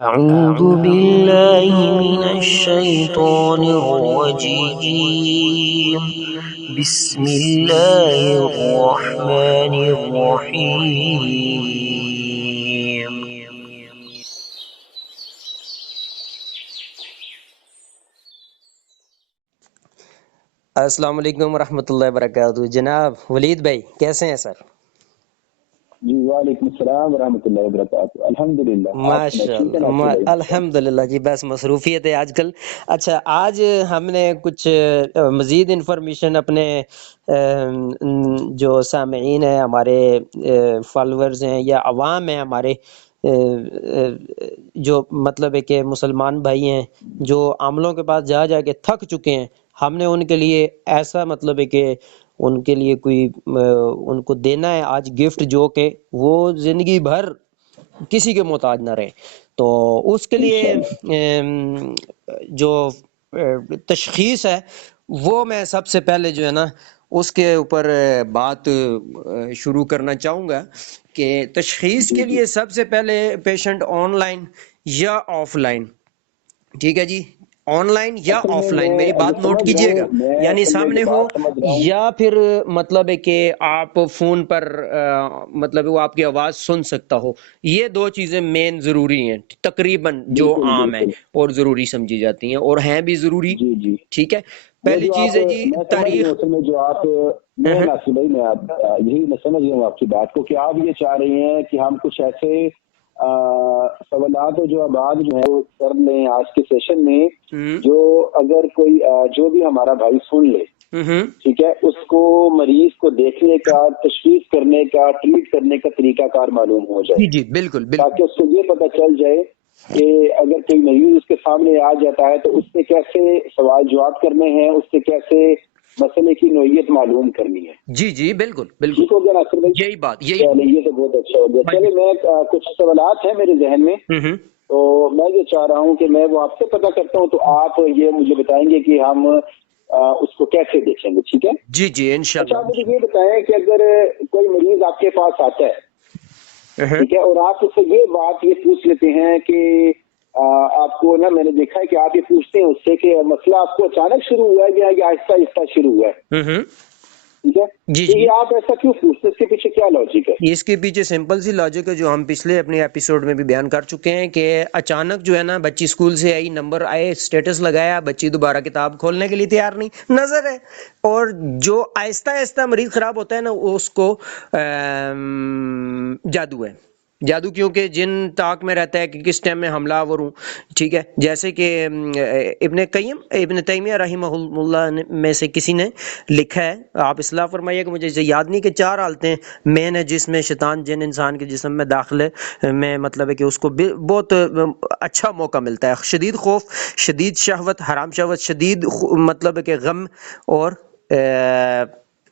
أعوذ بالله من الشيطان الرجيم بسم الله الرحمن الرحيم السلام علیکم ورحمۃ اللہ وبرکاتہ۔ جناب ولید بھائی کیسے ہیں سر؟ جی وعلیکم السلام ورحمۃ اللہ وبرکاتہ۔ الحمدللہ، ماشاء اللہ، الحمد للہ جی، بس مصروفیت ہے آج کل۔ اچھا، آج ہم نے کچھ مزید انفارمیشن اپنے جو سامعین ہیں، ہمارے فالورز ہیں یا عوام ہیں ہمارے، جو مطلب ہے کہ مسلمان بھائی ہیں جو عاملوں کے پاس جا جا کے تھک چکے ہیں، ہم نے ان کے لیے ایسا مطلب ہے کہ ان کے لیے کوئی ان کو دینا ہے آج گفٹ، جو کہ وہ زندگی بھر کسی کے محتاج نہ رہے۔ تو اس کے لیے جو تشخیص ہے وہ میں سب سے پہلے جو ہے نا اس کے اوپر بات شروع کرنا چاہوں گا کہ تشخیص کے لیے سب سے پہلے پیشنٹ آن لائن یا آف لائن، ٹھیک ہے جی، آن لائن یا آف لائن، میری بات نوٹ کیجئے گا، یعنی سامنے ہو یا پھر مطلب ہے کہ آپ فون پر مطلب وہ آپ کی آواز سن سکتا ہو۔ یہ دو چیزیں مین ضروری ہیں تقریباً، جو عام ہیں اور ضروری سمجھی جاتی ہیں اور ہیں بھی ضروری، ٹھیک ہے۔ پہلی چیز ہے جی تاریخ۔ جو آپ میں ناصر بھائی، میں یہی میں سمجھ رہا ہوں آپ کی بات کو کہ آپ یہ چاہ رہی ہیں کہ ہم کچھ ایسے سوالات و جوابات جو ہے وہ کر لیں آج کے سیشن میں، جو اگر کوئی جو بھی ہمارا بھائی سن لے، ٹھیک ہے، اس کو مریض کو دیکھنے کا، تشخیص کرنے کا، ٹریٹ کرنے کا طریقہ کار معلوم ہو جائے، جی بالکل بالکل، تاکہ اس کو یہ پتہ چل جائے کہ اگر کوئی مریض اس کے سامنے آ جاتا ہے تو اس سے کیسے سوال جواب کرنے ہیں، اس سے کیسے مسئلے کی نوعیت معلوم کرنی ہے۔ جی جی بالکل بالکل، ٹھیک ہو گیا ناصر بھائی؟ یہی بات، یہی یہ تو بہت اچھا ہو گیا۔ چلے، میں کچھ سوالات ہیں میرے ذہن میں، تو میں یہ چاہ رہا ہوں کہ میں وہ آپ سے پتہ کرتا ہوں، تو آپ یہ مجھے بتائیں گے کہ ہم اس کو کیسے دیکھیں گے، ٹھیک ہے؟ جی جی انشاءاللہ۔ اچھا، مجھے یہ بتائیں کہ اگر کوئی مریض آپ کے پاس آتا ہے، ٹھیک ہے، اور آپ اس سے یہ بات یہ پوچھ لیتے ہیں کہ آپ کو نا، میں نے دیکھا ہے کہ آپ یہ پوچھتے ہیں اس سے کہ مسئلہ آپ کو اچانک شروع ہوا ہے یا آہستہ آہستہ شروع ہوا ہے، ٹھیک ہے؟ جی تو یہ آپ ایسا کیوں پوچھتے ہیں؟ اس کے پیچھے کیا لاجک ہے؟ اس کے پیچھے سمپل سی لاجک ہے جو ہم پچھلے اپنے ایپیسوڈ میں بھی بیان کر چکے ہیں کہ اچانک جو ہے نا بچی اسکول سے آئی، نمبر آئے، اسٹیٹس لگایا، بچی دوبارہ کتاب کھولنے کے لیے تیار نہیں، نظر ہے۔ اور جو آہستہ آہستہ مریض خراب ہوتا ہے نا، اس کو جادو ہے۔ جادو کیونکہ جن طاق میں رہتا ہے کہ کس ٹائم میں حملہ آور ہوں، ٹھیک ہے۔ جیسے کہ ابن تیمیہ رحمہ اللہ میں سے کسی نے لکھا ہے، آپ اصلاح فرمائیے کہ مجھے یاد نہیں، کہ 4 حالتیں مین ہے جس میں شیطان جن انسان کے جسم میں داخلے میں مطلب ہے کہ اس کو بہت اچھا موقع ملتا ہے: شدید خوف، شدید شہوت، حرام شہوت، شدید مطلب ہے کہ غم، اور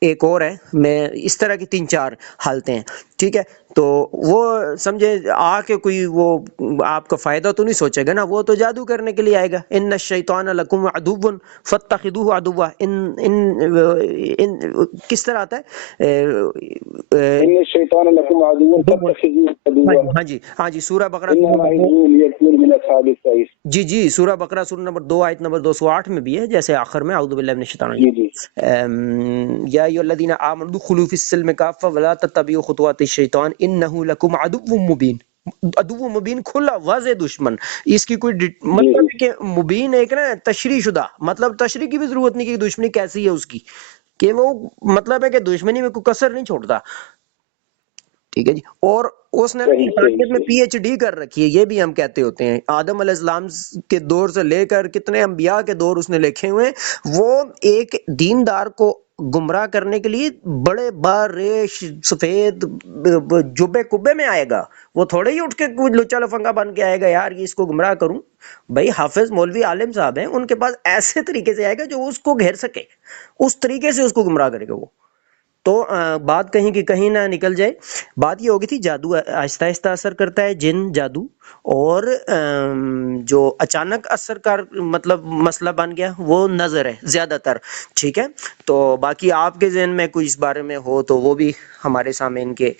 ایک اور ہے، میں اس طرح کی 3-4 حالتیں ہیں، ٹھیک ہے۔ تو وہ سمجھے آ کے کوئی وہ آپ کا فائدہ تو نہیں سوچے گا نا، وہ تو جادو کرنے کے لیے آئے گا۔ ان الشیطان لکم عدو فاتخذوہ عدوا، کس طرح آتا ہے؟ ان الشیطان لکم عدو فاتخذوہ عدوا، ہاں جی، سورہ بقرہ، جی جی، سورہ بقرہ سورہ نمبر 2 آیت نمبر 208 میں بھی ہے، جیسے آخر میں اعوذ باللہ من الشیطان الرجیم، یا ایھا الذین آمنوا ادخلوا فی السلم کافۃ ولا تتبعوا خطوات الشیطان انہ لکم عدو مبین۔ عدو مبین، کھلا واضح دشمن، اس کی کوئی مطلب ہے کہ مبین ایک نا تشریح شدہ، مطلب تشریح کی بھی ضرورت نہیں کہ دشمنی کیسی ہے اس کی، کہ وہ مطلب ہے کہ دشمنی میں کوئی کسر نہیں چھوڑتا، ٹھیک ہے جی۔ اور اس نے انسانیت میں پی ایچ ڈی کر رکھی ہے، یہ بھی ہم کہتے ہوتے ہیں۔ آدم علیہ السلام کے دور سے لے کر کتنے انبیاء کے دور اس نے لکھے ہوئے ہیں۔ وہ ایک دیندار کو گمراہ کرنے کے لیے بڑے باریش سفید جبے کبے میں آئے گا، وہ تھوڑے ہی اٹھ کے کوئی لچا لفنگا بن کے آئے گا یار یہ اس کو گمراہ کروں۔ بھائی حافظ مولوی عالم صاحب ہیں، ان کے پاس ایسے طریقے سے آئے گا جو اس کو گھیر سکے، اس طریقے سے اس کو گمراہ کرے گا وہ۔ تو بات کہیں کہ کہیں نہ نکل جائے، بات یہ ہوگی تھی جادو آہستہ آہستہ اثر کرتا ہے، جن جادو، اور جو اچانک اثر کر مطلب مسئلہ بن گیا وہ نظر ہے زیادہ تر، ٹھیک ہے۔ تو باقی آپ کے ذہن میں کوئی اس بارے میں ہو تو وہ بھی ہمارے سامنے ان کے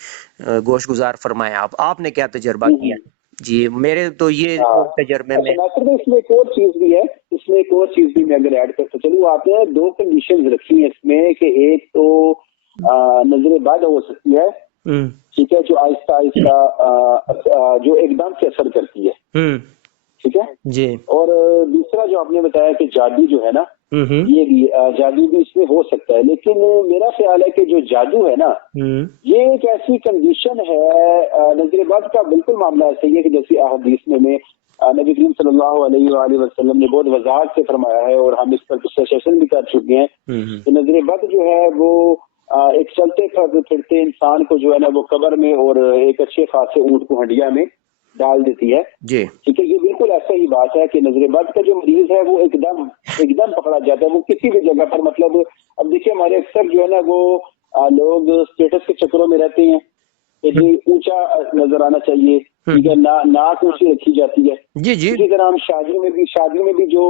گوش گزار فرمائیں۔ آپ نے کیا تجربہ کیا؟ جی میرے تو یہ ہاں تجربے اچھا میں ناصر بھائی، اس میں ایک اور چیز بھی ہے، اس میں ایک اور چیز بھی میں اگر ایڈ کرتا چلوں، آپ نے دو کنڈیشنز رکھی ہیں اس میں کہ ایک تو نظر بد ہو سکتی ہے، ہم، ٹھیک ہے، جو آہستہ آہستہ جو ایک دم سے اثر کرتی ہے، ہم، ٹھیک ہے، جی اور دوسرا جو آپ نے بتایا کہ جادو جو ہے نا، ہم، یہ بھی جادو بھی اس میں ہو سکتا ہے، لیکن میرا خیال ہے کہ جو جادو ہے نا، ہم، یہ ایک ایسی کنڈیشن ہے، نظر بد کا بالکل معاملہ ایسا ہی ہے کہ جیسے احادیث میں نبی کریم صلی اللہ علیہ وآلہ وسلم نے بہت وضاحت سے فرمایا ہے، اور ہم اس پر پچھلے سیشن بھی کر چکے ہیں ہم، کہ نظر بد جو ہے وہ ایک چلتے پھرتے انسان کو جو ہے نا وہ قبر میں اور ایک اچھے خاصے اونٹ کو ہنڈیا میں ڈال دیتی ہے، جی ٹھیک ہے، یہ بالکل ایسا ہی بات ہے کہ نظر بد کا جو مریض ہے وہ ایک دم پکڑا جاتا ہے، وہ کسی بھی جگہ پر، مطلب اب دیکھیے ہمارے اکثر جو ہے نا وہ لوگ اسٹیٹس کے چکروں میں رہتے ہیں کہ جی اونچا نظر آنا چاہیے، ٹھیک ہے، ناک اونچی رکھی جاتی ہے، جی جی اسی طرح ہم شادیوں میں بھی جو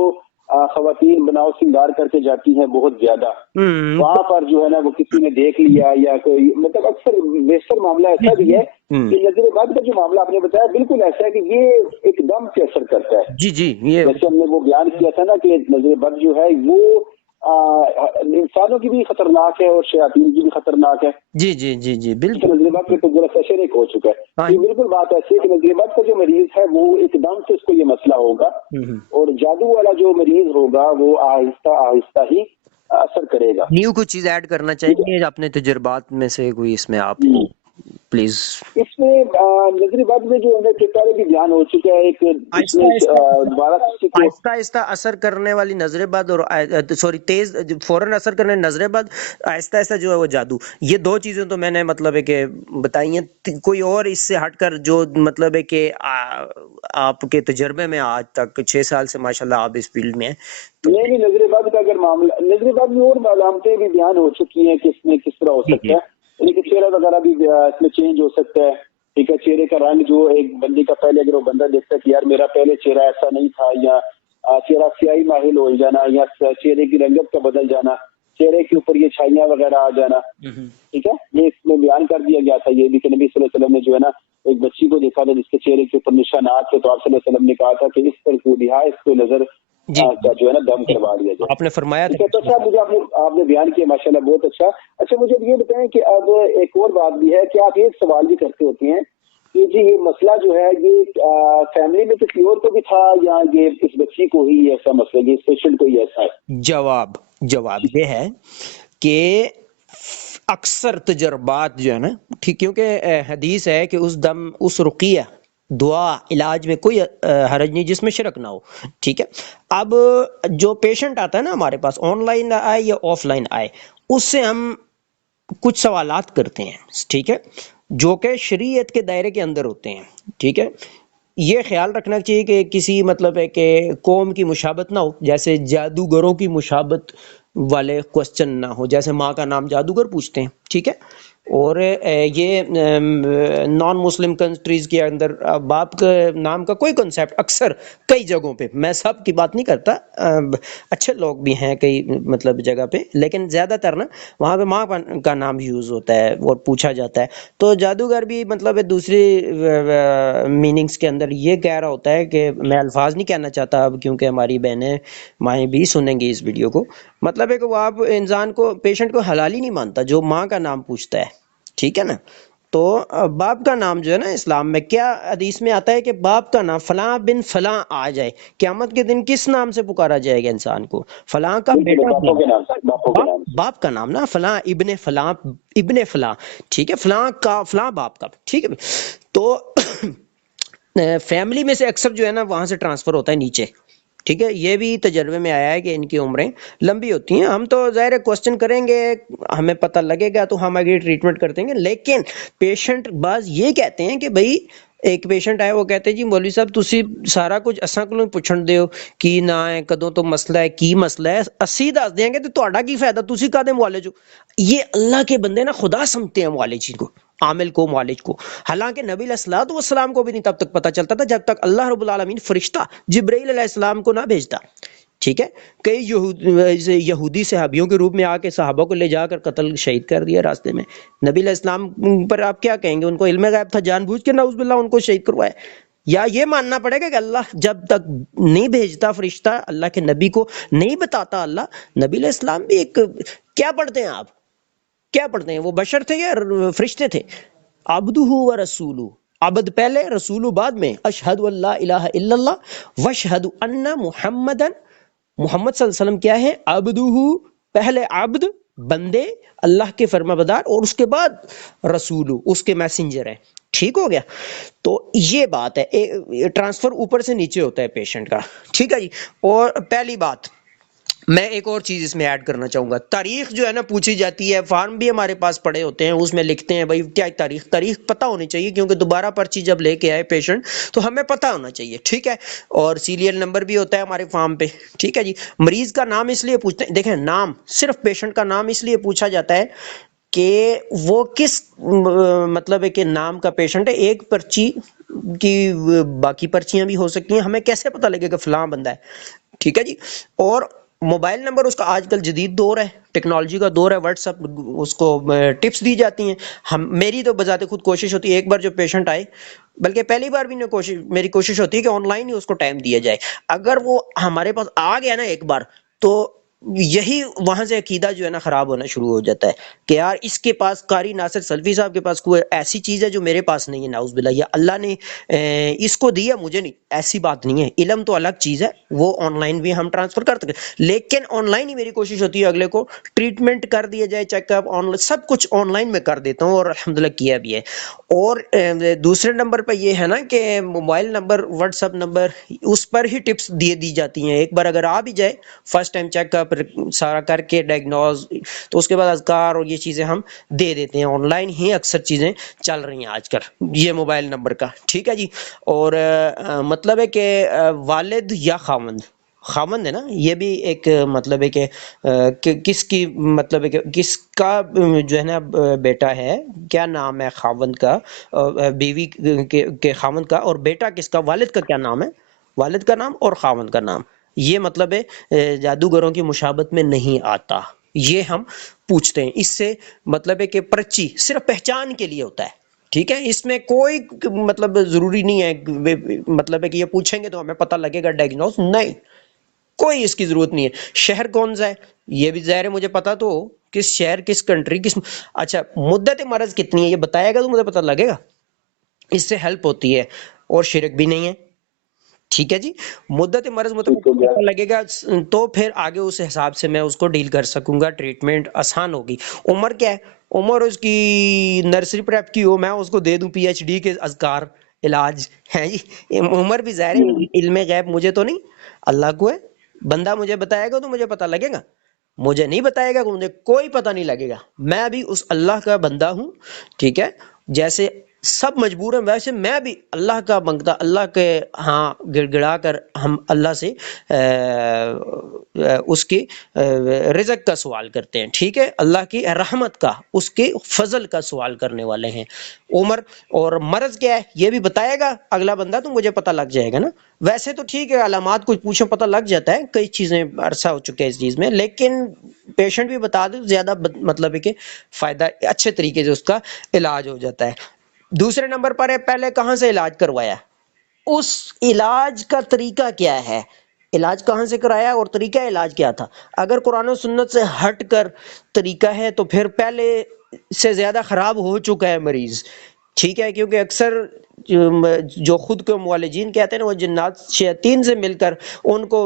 خواتین بناؤ سنگار کر کے جاتی ہیں بہت زیادہ، ہم، وہاں پر جو ہے نا وہ کسی نے دیکھ لیا یا کوئی، مطلب اکثر بیشتر معاملہ ایسا بھی ہے ہم، کہ نظر بد کا جو معاملہ آپ نے بتایا بالکل ایسا ہے کہ یہ ایک دم سے اثر کرتا ہے، جی جی یہ جیسے ہم نے وہ بیان کیا تھا نا کہ نظر بد جو ہے وہ انسانوں کی بھی خطرناک ہے اور شیاطین کی بھی خطرناک ہے، جی جی جی جی ٹھیک ہے، بالکل نظر بد پہ تو پورا سیشن ایک ہو چکا ہے، ہاں تو یہ بالکل بات ایسی ہے کہ نظر بد کا جو مریض ہے وہ ایک دم سے اس کو یہ مسئلہ ہوگا، ہم، اور جادو والا جو مریض ہوگا وہ آہستہ آہستہ ہی اثر کرے گا، نیو کچھ چیز ایڈ کرنا چاہیں ٹھیک ہے۔ گے اپنے تجربات میں سے کوئی اس میں آپ جی، پلیز؟ اس میں نظر بد میں جو ہمیں پہلے بھی بیان ہو چکا ہے، ایک اس آہستہ میں آہستہ دوبارہ کسی کو آہستہ آہستہ اثر کرنے والی نظر بد اور سوری تیز فوراً اثر کرنے والی نظر بد، آہستہ آہستہ جو ہے وہ جادو، یہ دو چیزیں تو میں نے مطلب ہے کہ بتائی ہیں، کوئی اور اس سے ہٹ کر جو مطلب ہے کہ آپ کے تجربے میں آج تک 6 سال سے ماشاءاللہ آپ اس فیلڈ میں ہیں تو نہیں نظر بد کا اگر معاملہ، نظر بد میں اور علامتیں بھی بیان ہو چکی ہیں کہ اس میں کس طرح ہو جی سکتا ہے، یعنی کہ چہرہ وغیرہ بھی اس میں چینج ہو سکتا ہے، ٹھیک ہے، چہرے کا رنگ جو ایک بندے کا پہلے اگر وہ بندہ دیکھتا ہے کہ یار میرا پہلے چہرہ ایسا نہیں تھا، یا چہرہ سیاہی ماہل ہو جانا، یا چہرے کی رنگت کا بدل جانا، چہرے کے اوپر یہ چھائیاں وغیرہ آ جانا، ٹھیک ہے، یہ اس میں بیان کر دیا گیا تھا، یہ بھی کہ نبی صلی اللہ علیہ وسلم نے جو ہے نا ایک بچی کو دیکھا تھا جس کے چہرے کے اوپر نشانات تھے، تو آپ صلی اللہ علیہ وسلم نے کہا تھا کہ اس پر کو اس کو نظر جی کا جو ہے نا دم کروا دیا جائے، آپ نے فرمایا ٹھیک ہے، تو تھا اچھا مجھے آپ نے بیان کیا ماشاءاللہ بہت اچھا۔ اچھا مجھے یہ بتائیں کہ اب ایک اور بات بھی ہے کہ آپ ایک سوال بھی کرتے ہوتے ہیں کہ جی یہ مسئلہ جو ہے یہ فیملی میں کسی اور کو بھی تھا یا یہ اس بچی کو ہی ایسا مسئلہ، یہ اس پیشنٹ کو ہی ایسا ہے؟ جواب یہ ہے کہ اکثر تجربات جو ہے نا ٹھیک، کیونکہ حدیث ہے کہ اس دم اس رقیہ دعا علاج میں کوئی حرج نہیں جس میں شرک نہ ہو، ٹھیک ہے۔ اب جو پیشنٹ آتا ہے نا ہمارے پاس، آن لائن آئے یا آف لائن آئے، اس سے ہم کچھ سوالات کرتے ہیں، ٹھیک ہے، جو کہ شریعت کے دائرے کے اندر ہوتے ہیں، ٹھیک ہے۔ یہ خیال رکھنا چاہیے کہ کسی مطلب ہے کہ قوم کی مشابت نہ ہو، جیسے جادوگروں کی مشابت والے کوسچن نہ ہو، جیسے ماں کا نام جادوگر پوچھتے ہیں، ٹھیک ہے، اور یہ نان مسلم کنٹریز کے اندر باپ کے نام کا کوئی کنسیپٹ اکثر کئی جگہوں پہ، میں سب کی بات نہیں کرتا، اچھے لوگ بھی ہیں کئی مطلب جگہ پہ، لیکن زیادہ تر نا وہاں پہ ماں کا نام یوز ہوتا ہے اور پوچھا جاتا ہے، تو جادوگر بھی مطلب دوسری میننگز کے اندر یہ کہہ رہا ہوتا ہے کہ میں الفاظ نہیں کہنا چاہتا اب کیونکہ ہماری بہنیں مائیں بھی سنیں گی اس ویڈیو کو، مطلب ہے کہ وہ آپ انسان کو پیشنٹ کو حلال ہی نہیں مانتا جو ماں کا نام پوچھتا ہے، ٹھیک ہے نا۔ تو باپ کا نام جو ہے نا اسلام میں کیا حدیث میں آتا ہے کہ باپ کا نام فلاں بن فلاں آ جائے، قیامت کے دن کس نام سے پکارا جائے گا انسان کو؟ فلاں کا بالکل بیٹا باپوں فلاں، کے نام سے، باپوں کے نام سے، باپ کا نام نا فلاں ابن فلاں، ابن فلاں، ٹھیک ہے، فلاں کا فلاں باپ کا، ٹھیک ہے۔ تو فیملی میں سے اکثر جو ہے نا وہاں سے ٹرانسفر ہوتا ہے نیچے، ٹھیک ہے، یہ بھی تجربے میں آیا ہے کہ ان کی عمریں لمبی ہوتی ہیں، ہم تو ظاہر کوسچن کریں گے، ہمیں پتہ لگے گا تو ہم آگے ٹریٹمنٹ کر دیں گے، لیکن پیشنٹ بعض یہ کہتے ہیں کہ بھائی ایک پیشنٹ آئے وہ کہتے ہیں جی مولوی صاحب تسی سارا کچھ اساں کولوں پوچھن دیو کی نہ ہے کدوں تو مسئلہ ہے کی مسئلہ ہے، اسی دس دیں گے تو تہاڈا کی فائدہ، تسی کدے معالج ہو؟ یہ اللہ کے بندے نا خدا سمجھتے ہیں معالج کو، عامل کو، معالج کو، حالانکہ نبی علیہ الصلوۃ والسلام کو بھی نہیں تب تک پتہ چلتا تھا جب تک اللہ رب العالمین فرشتہ جبرائیل علیہ السلام کو نہ بھیجتا، ٹھیک ہے۔ کئی یہودی صحابیوں کے روپ میں آ کے صحابہ کو لے جا کر قتل شہید کر دیا راستے میں، نبی علیہ السلام پر آپ کیا کہیں گے؟ ان کو علم غیب تھا، جان بوجھ کے نعوذ باللہ ان کو شہید کروایا، یا یہ ماننا پڑے گا کہ اللہ جب تک نہیں بھیجتا فرشتہ، اللہ کے نبی کو نہیں بتاتا اللہ، نبی علیہ السلام بھی ایک، کیا پڑھتے ہیں آپ، کیا پڑھتے ہیں، وہ بشر تھے یا فرشتے تھے؟ عبدہ و رسولہ، عبد پہلے رسول بعد میں، اشہد ان لا الہ الا اللہ واشہد ان محمدن، محمد صلی اللہ علیہ وسلم کیا ہے، عبدہ، پہلے عبد بندے اللہ کے فرما بردار، اور اس کے بعد رسول اس کے میسنجر ہے، ٹھیک ہو گیا؟ تو یہ بات ہے، ٹرانسفر اوپر سے نیچے ہوتا ہے پیشنٹ کا، ٹھیک ہے جی۔ اور پہلی بات میں ایک اور چیز اس میں ایڈ کرنا چاہوں گا، تاریخ جو ہے نا پوچھی جاتی ہے، فارم بھی ہمارے پاس پڑے ہوتے ہیں، اس میں لکھتے ہیں بھائی کیا تاریخ پتہ ہونی چاہیے، کیونکہ دوبارہ پرچی جب لے کے آئے پیشنٹ تو ہمیں پتہ ہونا چاہیے، ٹھیک ہے؟ اور سیریل نمبر بھی ہوتا ہے ہمارے فارم پہ، ٹھیک ہے جی۔ مریض کا نام اس لیے پوچھتے ہیں، دیکھیں نام صرف پیشنٹ کا نام اس لیے پوچھا جاتا ہے کہ وہ کس مطلب ہے کہ نام کا پیشنٹ ہے، ایک پرچی کی باقی پرچیاں بھی ہو سکتی ہیں، ہمیں کیسے پتہ لگے کہ فلاں بندہ ہے، ٹھیک ہے جی۔ اور موبائل نمبر اس کا آج کل جدید دور ہے، ٹیکنالوجی کا دور ہے، واٹس ایپ اس کو ٹپس دی جاتی ہیں، میری تو بذات خود کوشش ہوتی ہے ایک بار جو پیشنٹ آئے، بلکہ پہلی بار بھی میری کوشش ہوتی ہے کہ آن لائن ہی اس کو ٹائم دیا جائے، اگر وہ ہمارے پاس آ گیا نا ایک بار تو یہی وہاں سے عقیدہ جو ہے نا خراب ہونا شروع ہو جاتا ہے کہ یار اس کے پاس، قاری ناصر سلفی صاحب کے پاس کوئی ایسی چیز ہے جو میرے پاس نہیں ہے، نعوذ باللہ، یا اللہ نے اس کو دیا مجھے نہیں، ایسی بات نہیں ہے، علم تو الگ چیز ہے، وہ آن لائن بھی ہم ٹرانسفر کر سکتے، لیکن آن لائن ہی میری کوشش ہوتی ہے اگلے کو ٹریٹمنٹ کر دیا جائے، چیک اپ آن لائن، سب کچھ آن لائن میں کر دیتا ہوں، اور الحمدللہ کیا بھی ہے۔ اور دوسرے نمبر پہ یہ ہے نا کہ mobile number, WhatsApp number, اس پر ہی ٹپس دی جاتی ہیں، ایک بار اگر آ بھی جائے فرسٹ ٹائم چیک اپ سارا کر کے ڈائگنوز، تو اس کے بعد اذکار اور یہ چیزیں ہم دے دیتے ہیں، آن لائن ہی اکثر چیزیں چل رہی ہیں آج کل یہ موبائل نمبر کا، ٹھیک ہے جی۔ اور مطلب ہے کہ والد یا خاوند ہے نا، یہ بھی ایک مطلب ہے کہ کس کی مطلب ہے کہ کس کا جو ہے نا بیٹا ہے، کیا نام ہے خاوند کا، بیوی کے خاوند کا، اور بیٹا کس کا، والد کا کیا نام ہے، والد کا نام اور خاوند کا نام، یہ مطلب ہے جادوگروں کی مشابہت میں نہیں آتا، یہ ہم پوچھتے ہیں، اس سے مطلب ہے کہ پرچی صرف پہچان کے لیے ہوتا ہے، ٹھیک ہے، اس میں کوئی مطلب ضروری نہیں ہے مطلب ہے کہ یہ پوچھیں گے تو ہمیں پتہ لگے گا ڈائگنوز، نہیں، کوئی اس کی ضرورت نہیں ہے۔ شہر کون سا ہے یہ بھی ظاہر ہے مجھے پتا تو ہو، کس شہر، کس کنٹری، کس، اچھا مدت مرض کتنی ہے یہ بتائے گا تو مجھے پتہ لگے گا، اس سے ہیلپ ہوتی ہے، اور شرک بھی نہیں ہے، ٹھیک ہے جی۔ مدت مرض مطلب پتہ لگے گا تو پھر آگے اس حساب سے میں اس کو ڈیل کر سکوں گا، ٹریٹمنٹ آسان ہوگی۔ عمر کیا ہے، عمر اس کی نرسری پریپ کی ہو، میں اس کو دے دوں پی ایچ ڈی کے اذکار علاج ہے جی، عمر بھی ظاہر ہے، علم غیب مجھے تو نہیں، اللہ کو ہے، بندہ مجھے بتائے گا تو مجھے پتہ لگے گا، مجھے نہیں بتائے گا تو مجھے کوئی پتہ نہیں لگے گا، میں بھی اس اللہ کا بندہ ہوں، ٹھیک ہے، جیسے سب مجبور ہیں ویسے میں بھی اللہ کا منگتا، اللہ کے ہاں گڑ گڑا کر ہم اللہ سے اس کی رزق کا سوال کرتے ہیں، ٹھیک ہے، اللہ کی رحمت کا، اس کے فضل کا سوال کرنے والے ہیں۔ عمر اور مرض کیا ہے یہ بھی بتائے گا اگلا بندہ تو مجھے پتہ لگ جائے گا نا، ویسے تو ٹھیک ہے علامات کچھ پوچھو پتہ لگ جاتا ہے، کئی چیزیں عرصہ ہو چکے ہیں اس چیز میں، لیکن پیشنٹ بھی بتا دے زیادہ مطلب ہے کہ فائدہ، اچھے طریقے سے اس کا علاج ہو جاتا ہے۔ دوسرے نمبر پر ہے پہلے کہاں سے علاج کروایا، اس علاج کا طریقہ کیا ہے، علاج کہاں سے کرایا اور طریقہ علاج کیا تھا، اگر قرآن و سنت سے ہٹ کر طریقہ ہے تو پھر پہلے سے زیادہ خراب ہو چکا ہے مریض، ٹھیک ہے، کیونکہ اکثر جو خود کو معالجین کہتے ہیں نا، وہ جنات شیاطین سے مل کر ان کو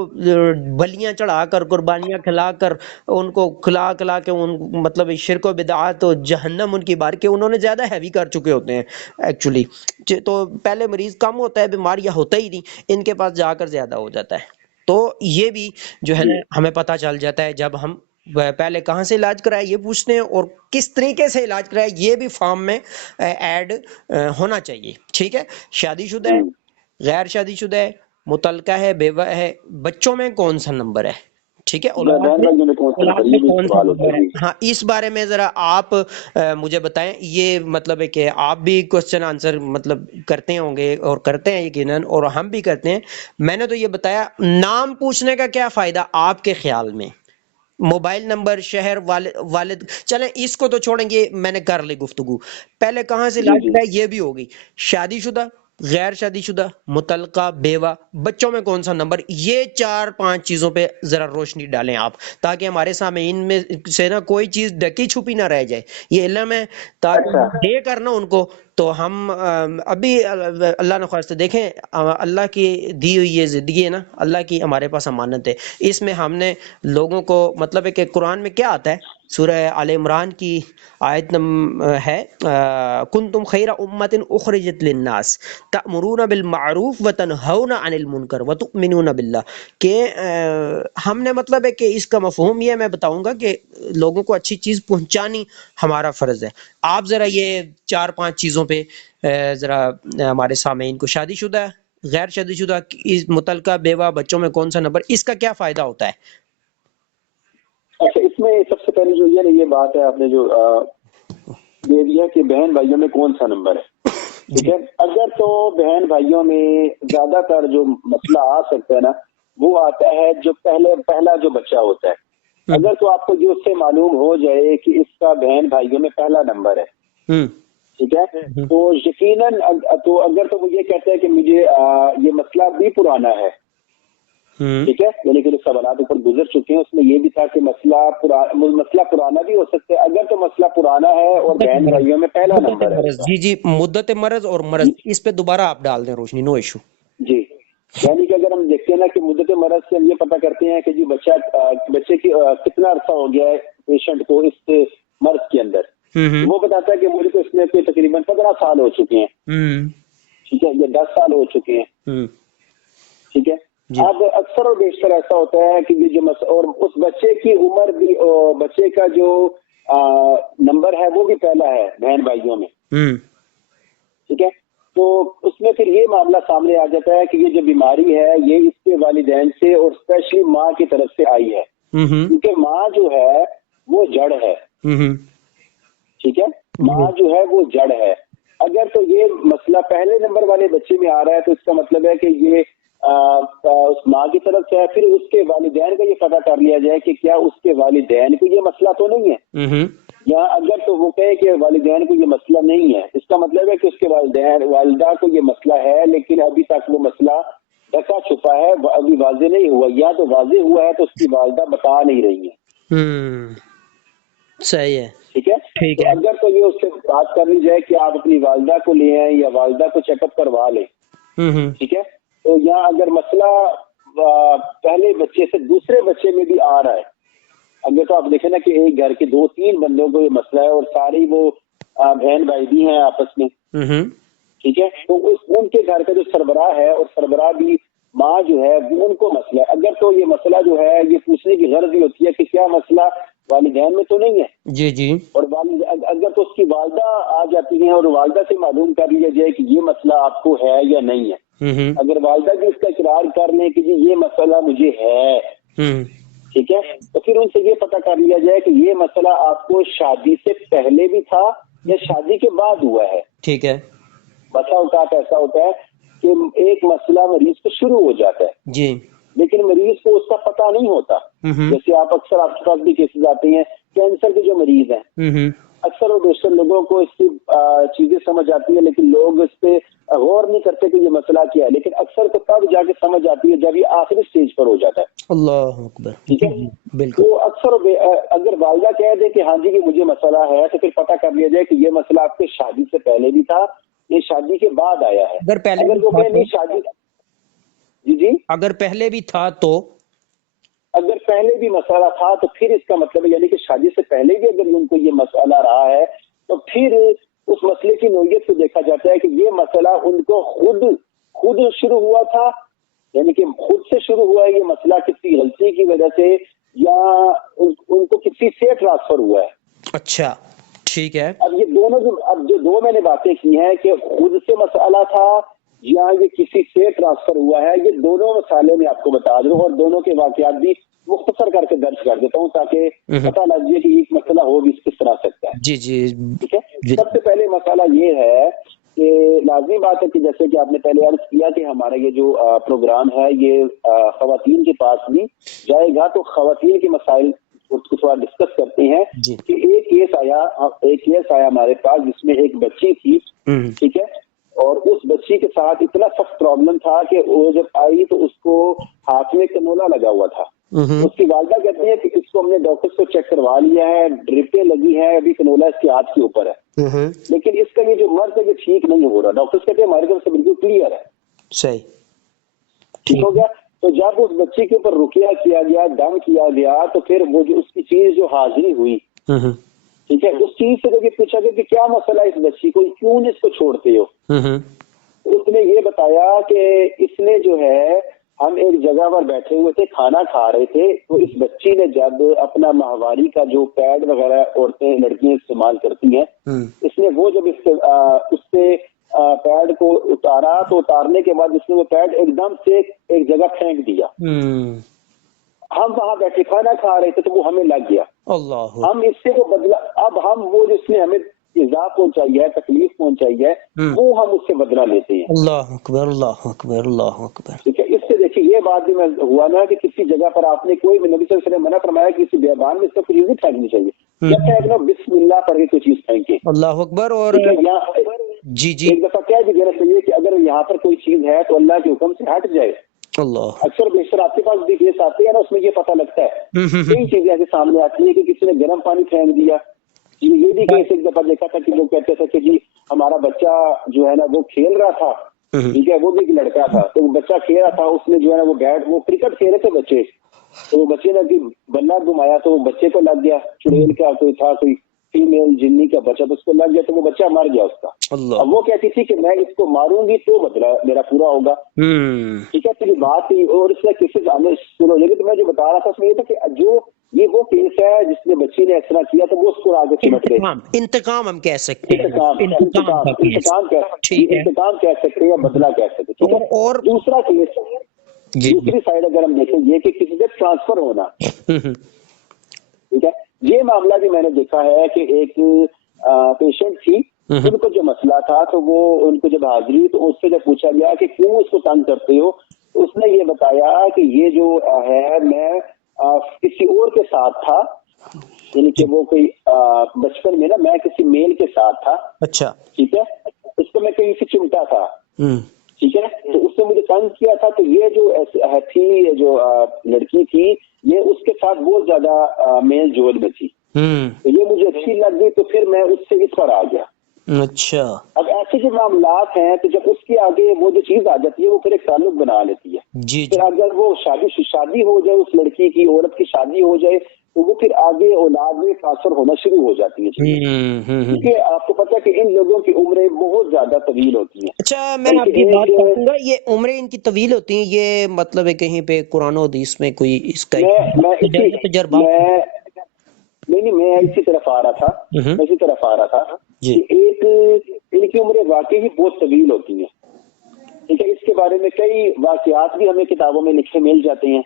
بلیاں چڑھا کر، قربانیاں کھلا کر، ان کو کھلا کے ان مطلب شرک و بدعات و جہنم ان کی بار کے انہوں نے زیادہ ہیوی کر چکے ہوتے ہیں ایکچولی، تو پہلے مریض کم ہوتا ہے، بیماریاں ہوتا ہی نہیں، ان کے پاس جا کر زیادہ ہو جاتا ہے، تو یہ بھی جو ہے نا ہمیں پتہ چل جاتا ہے جب ہم پہلے کہاں سے علاج کرایا یہ پوچھتے ہیں، اور کس طریقے سے علاج کرایا یہ بھی فارم میں ایڈ ہونا چاہیے، ٹھیک ہے۔ شادی شدہ ہے، غیر شادی شدہ ہے، متعلقہ ہے، بیوہ ہے، بچوں میں کون سا نمبر ہے، ٹھیک ہے، اولاد میں کون سا نمبر ہے، ہاں اس بارے میں ذرا آپ مجھے بتائیں، یہ مطلب ہے کہ آپ بھی کوسچن آنسر مطلب کرتے ہوں گے اور کرتے ہیں یقیناً، اور ہم بھی کرتے ہیں، میں نے تو یہ بتایا، نام پوچھنے کا کیا فائدہ آپ کے خیال میں، موبائل نمبر، شہر، والد، چلیں اس کو تو چھوڑیں گے، میں نے کر لی گفتگو، پہلے کہاں سے علاج کرایا یہ بھی ہوگی، شادی شدہ، غیر شادی شدہ، متعلقہ، بیوہ، بچوں میں کون سا نمبر، یہ 4-5 چیزوں پہ ذرا روشنی ڈالیں آپ، تاکہ ہمارے سامنے ان میں سے نا کوئی چیز ڈکی چھپی نہ رہ جائے، یہ علم ہے تاکہ اچھا دے کرنا ان کو تو ہم ابھی اللہ نہ خواستہ دیکھیں اللہ کی دی ہوئی یہ زندگی ہے نا، اللہ کی ہمارے پاس امانت ہے، اس میں ہم نے لوگوں کو مطلب ہے کہ قرآن میں کیا آتا ہے، سورہ آل عمران کی آیت ہے کنتم خیر امت اخرجت للناس تأمرون بالمعروف وتنہون عن المنکر وتؤمنون باللہ، کہ ہم نے مطلب ہے کہ اس کا مفہوم یہ میں بتاؤں گا کہ لوگوں کو اچھی چیز پہنچانی ہمارا فرض ہے۔ آپ ذرا یہ 4-5 چیزوں پہ ذرا ہمارے سامعین کو، شادی شدہ، غیر شادی شدہ، متعلقہ، بیوہ، بچوں میں کون سا نمبر، اس کا کیا فائدہ ہوتا ہے؟ اچھا، اس میں سب سے پہلے جو یہ بات ہے آپ نے جو دے دیا کہ بہن بھائیوں میں کون سا نمبر ہے، ٹھیک ہے۔ اگر تو بہن بھائیوں میں زیادہ تر جو مسئلہ آ سکتا ہے نا، وہ آتا ہے جو پہلا جو بچہ ہوتا ہے، اگر تو آپ کو یہ اس سے معلوم ہو جائے کہ اس کا بہن بھائیوں میں پہلا نمبر ہے، ٹھیک ہے، تو یقیناً تو اگر تو وہ یہ کہتا ہے کہ مجھے یہ مسئلہ بھی پرانا ہے، ٹھیک ہے، یعنی کہ جو سوالات اوپر گزر چکے ہیں اس میں یہ بھی تھا کہ مسئلہ پرانا بھی ہو سکتا ہے، اگر تو مسئلہ پرانا ہے اور بہن بھائیوں میں پہلا نمبر ہے۔ جی جی، مدت مرض اور مرض، اس پہ دوبارہ آپ ڈال دیں روشنی، نو ایشو۔ جی، یعنی کہ اگر ہم دیکھتے ہیں نا کہ مدت مرض سے ہم یہ پتہ کرتے ہیں کہ جی بچے کی کتنا عرصہ ہو گیا ہے پیشنٹ کو اس مرض کے اندر، وہ بتاتا ہے کہ مجھے تو اس میں تقریباً 15 سال ہو چکے ہیں، ٹھیک ہے، یا 10 سال ہو چکے ہیں، ٹھیک ہے۔ اب اکثر اور بیشتر ایسا ہوتا ہے کہ یہ جو اور اس بچے کی عمر بھی، بچے کا جو نمبر ہے وہ بھی پہلا ہے بہن بھائیوں میں، ٹھیک ہے، تو اس میں پھر یہ معاملہ سامنے آ جاتا ہے کہ یہ جو بیماری ہے یہ اس کے والدین سے اور اسپیشلی ماں کی طرف سے آئی ہے، کیونکہ ماں جو ہے وہ جڑ ہے، ٹھیک ہے، ماں جو ہے وہ جڑ ہے۔ اگر تو یہ مسئلہ پہلے نمبر والے بچے میں آ رہا ہے تو اس کا مطلب ہے کہ یہ اس ماں کی طرف سے ہے، پھر اس کے والدین کا یہ پتہ کر لیا جائے کہ کیا اس کے والدین کو یہ مسئلہ تو نہیں ہے، یا اگر تو وہ کہے کہ والدین کو یہ مسئلہ نہیں ہے، اس کا مطلب ہے کہ اس کے والدہ کو یہ مسئلہ ہے لیکن ابھی تک وہ مسئلہ ڈھکا چھپا ہے، ابھی واضح نہیں ہوا، یا تو واضح ہوا ہے تو اس کی والدہ بتا نہیں رہی ہے، صحیح ہے، ٹھیک ہے۔ تو اگر تو یہ اس سے بات کر لی جائے کہ آپ اپنی والدہ کو لے آئیں یا والدہ کو چیک اپ کروا لیں، ٹھیک ہے، تو یہاں اگر مسئلہ پہلے بچے سے دوسرے بچے میں بھی آ رہا ہے، اگر تو آپ دیکھیں نا کہ ایک گھر کے 2-3 بندوں کو یہ مسئلہ ہے اور ساری وہ بہن بھائی بھی ہیں آپس میں، ٹھیک ہے، تو ان کے گھر کا جو سربراہ ہے اور سربراہ بھی ماں جو ہے وہ ان کو مسئلہ ہے، اگر تو یہ مسئلہ جو ہے یہ پوچھنے کی غرض یہ ہوتی ہے کہ کیا مسئلہ والدین میں تو نہیں ہے، جی جی، اور اگر تو اس کی والدہ آ جاتی ہیں اور والدہ سے معلوم کر لیا جائے کہ یہ مسئلہ آپ کو ہے یا نہیں ہے، اگر والدہ بھی اس کا اقرار کر لیں کہ جی یہ مسئلہ مجھے ہے، ٹھیک ہے، تو پھر ان سے یہ پتہ کر لیا جائے کہ یہ مسئلہ آپ کو شادی سے پہلے بھی تھا یا شادی کے بعد ہوا ہے، ٹھیک ہے۔ بسا اوقات ایسا ہوتا ہے کہ ایک مسئلہ مریض کو شروع ہو جاتا ہے جی، لیکن مریض کو اس کا پتہ نہیں ہوتا، جیسے اکثر آپ کے پاس بھی کیسز آتے ہیں کینسر کے جو مریض ہیں، اکثر اور بیشتر لوگوں کو اس کی چیزیں سمجھ آتی ہیں لیکن لوگ اس پہ غور نہیں کرتے کہ یہ مسئلہ کیا ہے، لیکن اکثر کو تب جا کے سمجھ آتی ہے جب یہ آخری سٹیج پر ہو جاتا ہے، اللہ اکبر، ٹھیک ہے، بالکل۔ تو اکثر اگر والدہ کہہ دے کہ ہاں جی یہ مجھے مسئلہ ہے تو پھر پتہ کر لیا جائے کہ یہ مسئلہ آپ کے شادی سے پہلے بھی تھا، یہ شادی کے بعد آیا ہے، اگر وہ کہے نہیں شادی، جی اگر پہلے بھی تھا تو، اگر پہلے بھی مسئلہ تھا تو پھر اس کا مطلب ہے یعنی کہ شادی سے پہلے بھی اگر ان کو یہ مسئلہ رہا ہے تو پھر اس مسئلے کی نوعیت سے دیکھا جاتا ہے کہ یہ مسئلہ ان کو خود شروع ہوا تھا، یعنی کہ خود سے شروع ہوا ہے یہ مسئلہ کسی غلطی کی وجہ سے یا ان کو کسی سے ٹرانسفر ہوا ہے۔ اچھا ٹھیک ہے، اب یہ دونوں جو دو میں نے باتیں کی ہیں کہ خود سے مسئلہ تھا یا یہ کسی سے ٹرانسفر ہوا ہے، یہ دونوں مسئلے میں آپ کو بتا دوں اور دونوں کے واقعات بھی مختصر کر کے درج کر دیتا ہوں تاکہ پتہ لگ جائے کہ ایک مسئلہ ہو بھی کس طرح سکتا ہے، جی جی، ٹھیک ہے۔ سب سے پہلے مسئلہ یہ ہے کہ لازمی بات ہے کہ جیسے کہ آپ نے پہلے عرض کیا کہ ہمارا یہ جو پروگرام ہے یہ خواتین کے پاس بھی جائے گا تو خواتین کے مسائل کو تھوڑا ڈسکس کرتے ہیں کہ ایک کیس آیا ہمارے پاس جس میں ایک بچی تھی، ٹھیک ہے، اور اس بچی کے ساتھ اتنا سخت پرابلم تھا کہ وہ جب آئی تو اس کو ہاتھ میں کنولا لگا ہوا تھا. اس کی والدہ کہتی ہے کہ اس کو ہم نے ڈاکٹر کو چیک کروا لیا ہے, ڈرپیں لگی ہیں, ابھی کنولا اس کے ہاتھ کے اوپر ہے, لیکن اس کا یہ جو مرض ہے یہ ٹھیک نہیں ہو رہا. ڈاکٹر کہتے ہیں ہماری طرف سے بالکل کلیئر ہے, صحیح ٹھیک ہو گیا. تو جب اس بچی کے اوپر رقیہ کیا گیا, دم کیا گیا, تو پھر وہ جو اس کی چیز جو حاضری ہوئی, ٹھیک ہے, اس چیز سے جب یہ پوچھا گیا کہ کیا مسئلہ ہے اس بچی کو, کیوں اس کو چھوڑتے ہو, اس نے یہ بتایا کہ اس نے جو ہے, ہم ایک جگہ پر بیٹھے ہوئے تھے, کھانا کھا رہے تھے, تو اس بچی نے جب اپنا ماہواری کا جو پیڈ وغیرہ عورتیں لڑکیاں استعمال کرتی ہیں, اس نے وہ جب اس سے پیڈ کو اتارا, تو اتارنے کے بعد اس نے وہ پیڈ ایک دم سے ایک جگہ پھینک دیا. ہم وہاں بیٹھے کھانا کھا رہے تھے تو وہ ہمیں لگ گیا, ہم اس سے وہ بدلا, اب ہم وہ جس نے ہمیں ایذا پہنچائی ہے, تکلیف پہنچائی ہے, وہ ہم اس سے بدلا لیتے ہیں. اللہ اکبر, اللہ اکبر, اللہ اکبر. ٹھیک ہے, اس سے دیکھیے یہ بات بھی میں ہوا نا کہ کسی جگہ پر آپ نے کوئی نبی صلی اللہ علیہ وسلم نے منع فرمایا کہ کسی بیابان میں اس کو چیز نہیں پھینکنی چاہیے, جب پھینکنا بسم اللہ پڑھ کے کوئی چیز پھینکے. اللہ اکبر. اور جی ایک دفعہ کیا بھی دینا چاہیے کہ اگر یہاں پر کوئی چیز ہے تو اللہ کے حکم سے ہٹ جائے. اللہ اکثر بیشتر آپ کے پاس بھی کیس آتے ہیں نا, اس میں یہ پتہ لگتا ہے, کئی چیزیں ایسے سامنے آتی ہیں کہ کسی نے گرم پانی پھینک دیا. یہ بھی کیس ایک دفعہ دیکھا تھا کہ لوگ کہتے تھے کہ جی ہمارا بچہ جو ہے نا وہ کھیل رہا تھا, ٹھیک ہے, وہ بھی ایک لڑکا تھا, تو وہ بچہ کھیل رہا تھا, اس نے جو ہے نا وہ بیٹ, وہ کرکٹ کھیل رہے تھے بچے, تو وہ بچے نے بلہ گھمایا تو وہ بچے کو لگ گیا, چڑیل کا کوئی تھا, کوئی فیمیل جنی کا بچہ, تو اس کو لگ گیا تو وہ بچہ مر گیا اس کا. اب وہ کہتی تھی کہ میں اس کو ماروں گی تو بدلہ میرا پورا ہوگا. ٹھیک ہے, تو بات تھی, اور اس میں کیسز آنے شروع ہو جائے گی. تو میں جو بتا رہا تھا اس میں یہ تھا کہ جو یہ وہ کیس ہے جس میں بچی نے ایسا کیا تو وہ اس کو آگے سمٹ گئے. انتقام ہم کہہ سکتے ہیں, انتقام کہہ سکتے ہیں یا بدلہ کہہ سکتے ہیں. اور دوسرا کیس, دوسری سائڈ اگر ہم دیکھیں یہ کہ کسی سے ٹرانسفر ہونا, ٹھیک ہے, یہ معاملہ بھی میں نے دیکھا ہے کہ ایک پیشنٹ تھی, ان کو جو مسئلہ تھا تو وہ ان کو جب حاضری ہوئی تو اس سے جب پوچھا گیا کہ کیوں اس کو تنگ کرتے ہو, تو اس نے یہ بتایا کہ یہ جو ہے میں کسی اور کے ساتھ تھا, یعنی کہ وہ کوئی بچپن میں نا میں کسی میل کے ساتھ تھا. اچھا, ٹھیک ہے, اس کو میں کہیں سے چمٹا تھا, ٹھیک ہے, تو اس نے مجھے تنگ کیا تھا. تو یہ جو تھی جو لڑکی تھی یہ اس کے ساتھ بہت زیادہ میل جول میں تھی, تو یہ مجھے اچھی لگ گئی, تو پھر میں اس سے اس پر آ گیا. اچھا, اب ایسے جو معاملات ہیں تو جب اس کے آگے وہ جو چیز آ جاتی ہے وہ پھر ایک تعلق بنا لیتی ہے. پھر اگر وہ شادی ہو جائے, اس لڑکی کی, عورت کی شادی ہو جائے, تو وہ پھر آگے اولاد میں ٹرانسفر ہونا شروع ہو جاتی ہے, کیونکہ آپ کو پتا ہے کہ ان لوگوں کی عمریں بہت زیادہ طویل ہوتی ہیں. اچھا, میں آپ کی بات کروں گا, یہ عمریں ان کی طویل ہوتی ہیں, یہ مطلب ہے کہیں پہ قرآن و حدیث میں کوئی اس کا تجربہ نہیں, میں اسی طرف آ رہا تھا کہ ایک ان کی عمریں واقعی ہی بہت طویل ہوتی ہیں. ٹھیک ہے, اس کے بارے میں کئی واقعات بھی ہمیں کتابوں میں لکھے مل جاتے ہیں.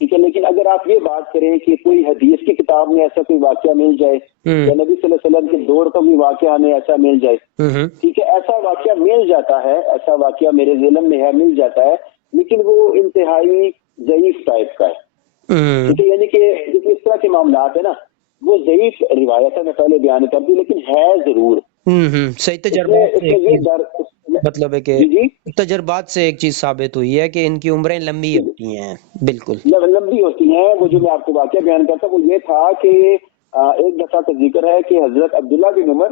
ٹھیک ہے, لیکن اگر آپ یہ بات کریں کہ کوئی حدیث کی کتاب میں ایسا کوئی واقعہ مل جائے یا نبی صلی اللہ علیہ وسلم کے دور کا کوئی واقعہ ہمیں ایسا مل جائے, ٹھیک ہے, ایسا واقعہ مل جاتا ہے, ایسا واقعہ میرے ذہن میں ہے, مل جاتا ہے, لیکن وہ انتہائی ضعیف ٹائپ کا ہے. ٹھیک ہے, یعنی کہ اس طرح کے معاملات ہیں نا وہ ضعیف روایت ہے, میں پہلے بیان کر دوں, لیکن ہے ضرور. صحیح تجربات, مطلب ہے کہ تجربات سے ایک چیز ثابت ہوئی ہے کہ ان کی عمریں لمبی ہوتی ہیں. بالکل لمبی ہوتی ہیں. وہ جو میں آپ کو واقعہ بیان کرتا ہوں وہ یہ تھا کہ ایک دفعہ کا ذکر ہے کہ حضرت عبداللہ بن عمر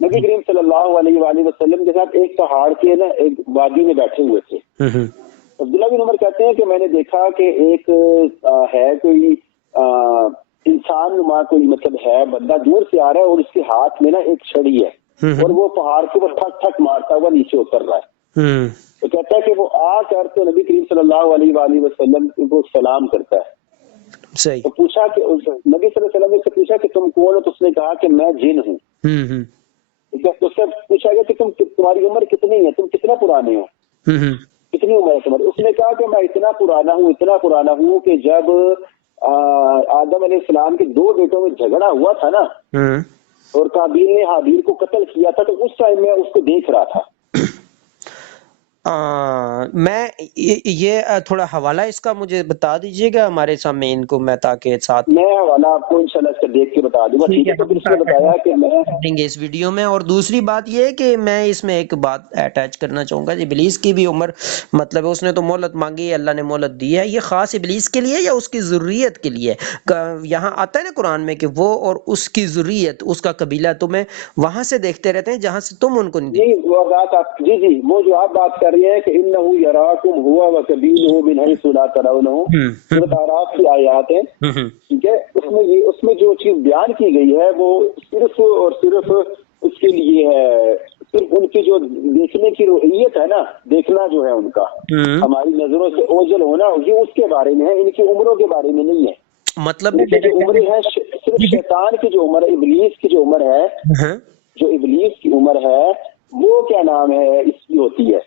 نبی کریم صلی اللہ علیہ وآلہ وسلم کے ساتھ ایک پہاڑ کے نا ایک وادی میں بیٹھے ہوئے تھے. عبداللہ بن عمر کہتے ہیں کہ میں نے دیکھا کہ ایک ہے کوئی انسان نما کوئی مطلب ہے بندہ دور سے آ رہا ہے اور اس کے ہاتھ میں نا ایک چھڑی ہے اور وہ پہاڑ کے اوپر ٹھک ٹھک مارتا ہوا نیچے اتر رہا ہے. تو کہتا ہے کہ وہ آ کر تو نبی کریم صلی اللہ علیہ وآلہ وسلم کو سلام کرتا ہے. صحیح. تو پوچھا کہ نبی صلی اللہ علیہ وسلم نے پوچھا کہ تم کون ہو, تو اس نے کہا کہ میں جن ہوں. تو اس سے پوچھا گیا کہ تمہاری عمر کتنی ہے, تم کتنا پرانے ہو, کتنی عمر ہے تمہاری. اس نے کہا کہ میں اتنا پرانا ہوں کہ جب آدم علیہ السلام کے 2 بیٹوں میں جھگڑا ہوا تھا نا اور قابیل نے حابیل کو قتل کیا تھا, تو اس ٹائم میں اس کو دیکھ رہا تھا. میں یہ تھوڑا حوالہ اس کا مجھے بتا دیجئے گا ہمارے سامنے ان کو، میں تاکہ ساتھ میں حوالہ آپ کو انشاءاللہ اس کا دیکھ کے بتا دوں گا. ٹھیک ہے. تو پھر اس نے بتایا کہ میں دیں گے اس ویڈیو میں. اور دوسری بات یہ ہے کہ میں اس میں ایک بات اٹیچ کرنا چاہوں گا، ابلیس کی بھی عمر مطلب اس نے تو مہلت مانگی ہے، اللہ نے مہلت دی ہے، یہ خاص ابلیس کے لیے یا اس کی ذریت کے لیے؟ یہاں آتا ہے نا قرآن میں کہ وہ اور اس کی ذریت، اس کا قبیلہ تمہیں وہاں سے دیکھتے رہتے ہیں جہاں سے تم ان کو نہیں دیکھتے. جی وہ بات آپ جی وہ جو آپ بات کر رہے ہیں کہ انه یراکم هو وقبیلہ من حیث لا ترونہ، سورۃ اعراف کی آیات ہیں. ٹھیک ہے. اس میں جو چیز بیان کی گئی ہے وہ صرف اور صرف اس کے لیے ہے، صرف ان کی جو دیکھنے کی روحیت ہے نا، دیکھنا جو ہے ان کا ہماری نظروں سے اوجھل ہونا، یہ اس کے بارے میں ہے، ان کی عمروں کے بارے میں نہیں ہے. مطلب ان کی جو عمریں ہیں صرف شیطان کی جو عمر ہے، ابلیس کی جو عمر ہے، جو ابلیس کی عمر ہے وہ کیا نام ہے اس کی ہوتی ہے،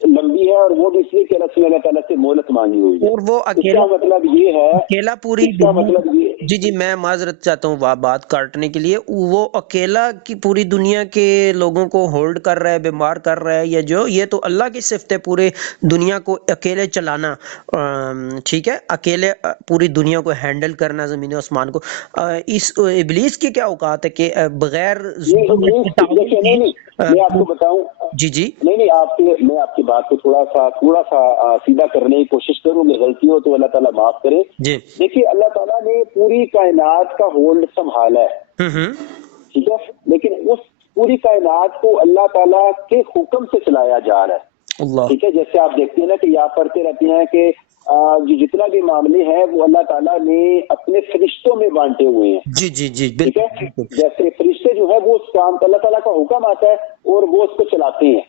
لمبی ہے، اور وہ بھی اس لیے کہ اللہ تعالیٰ سے مہلت مانگی ہوئی ہے. اور وہ اس کا مطلب یہ ہے، اکیلا پوری اس کا مطلب یہ جی میں معذرت چاہتا ہوں بات کاٹنے کے لیے، وہ اکیلا کی پوری دنیا کے لوگوں کو ہولڈ کر رہا ہے، بیمار کر رہا ہے، یا جو یہ تو اللہ کی صفت ہے پورے دنیا کو اکیلے چلانا. ٹھیک ہے، اکیلے پوری دنیا کو ہینڈل کرنا، زمین و آسمان کو. اس ابلیس کی کیا اوقات ہے کہ بغیر میں آپ کو بتاؤں. جی نہیں میں آپ کی بات کو تھوڑا سا سیدھا کرنے کی کوشش کروں گی، غلطی ہو تو اللہ تعالیٰ معاف کرے. دیکھیے اللہ تعالیٰ نے پوری کائنات کا ہولڈ سنبھالا ہے، ٹھیک ہے، لیکن اس پوری کائنات کو اللہ تعالیٰ کے حکم سے چلایا جا رہا ہے. ٹھیک ہے. جیسے آپ دیکھتے ہیں نا کہ آپ پڑھتے رہتے ہیں کہ جو جتنا بھی معاملے ہیں وہ اللہ تعالیٰ نے اپنے فرشتوں میں بانٹے ہوئے ہیں. جی ٹھیک ہے. جیسے فرشتے جو ہے وہ اس کام اللہ تعالیٰ کا حکم آتا ہے اور وہ اس کو چلاتے ہیں.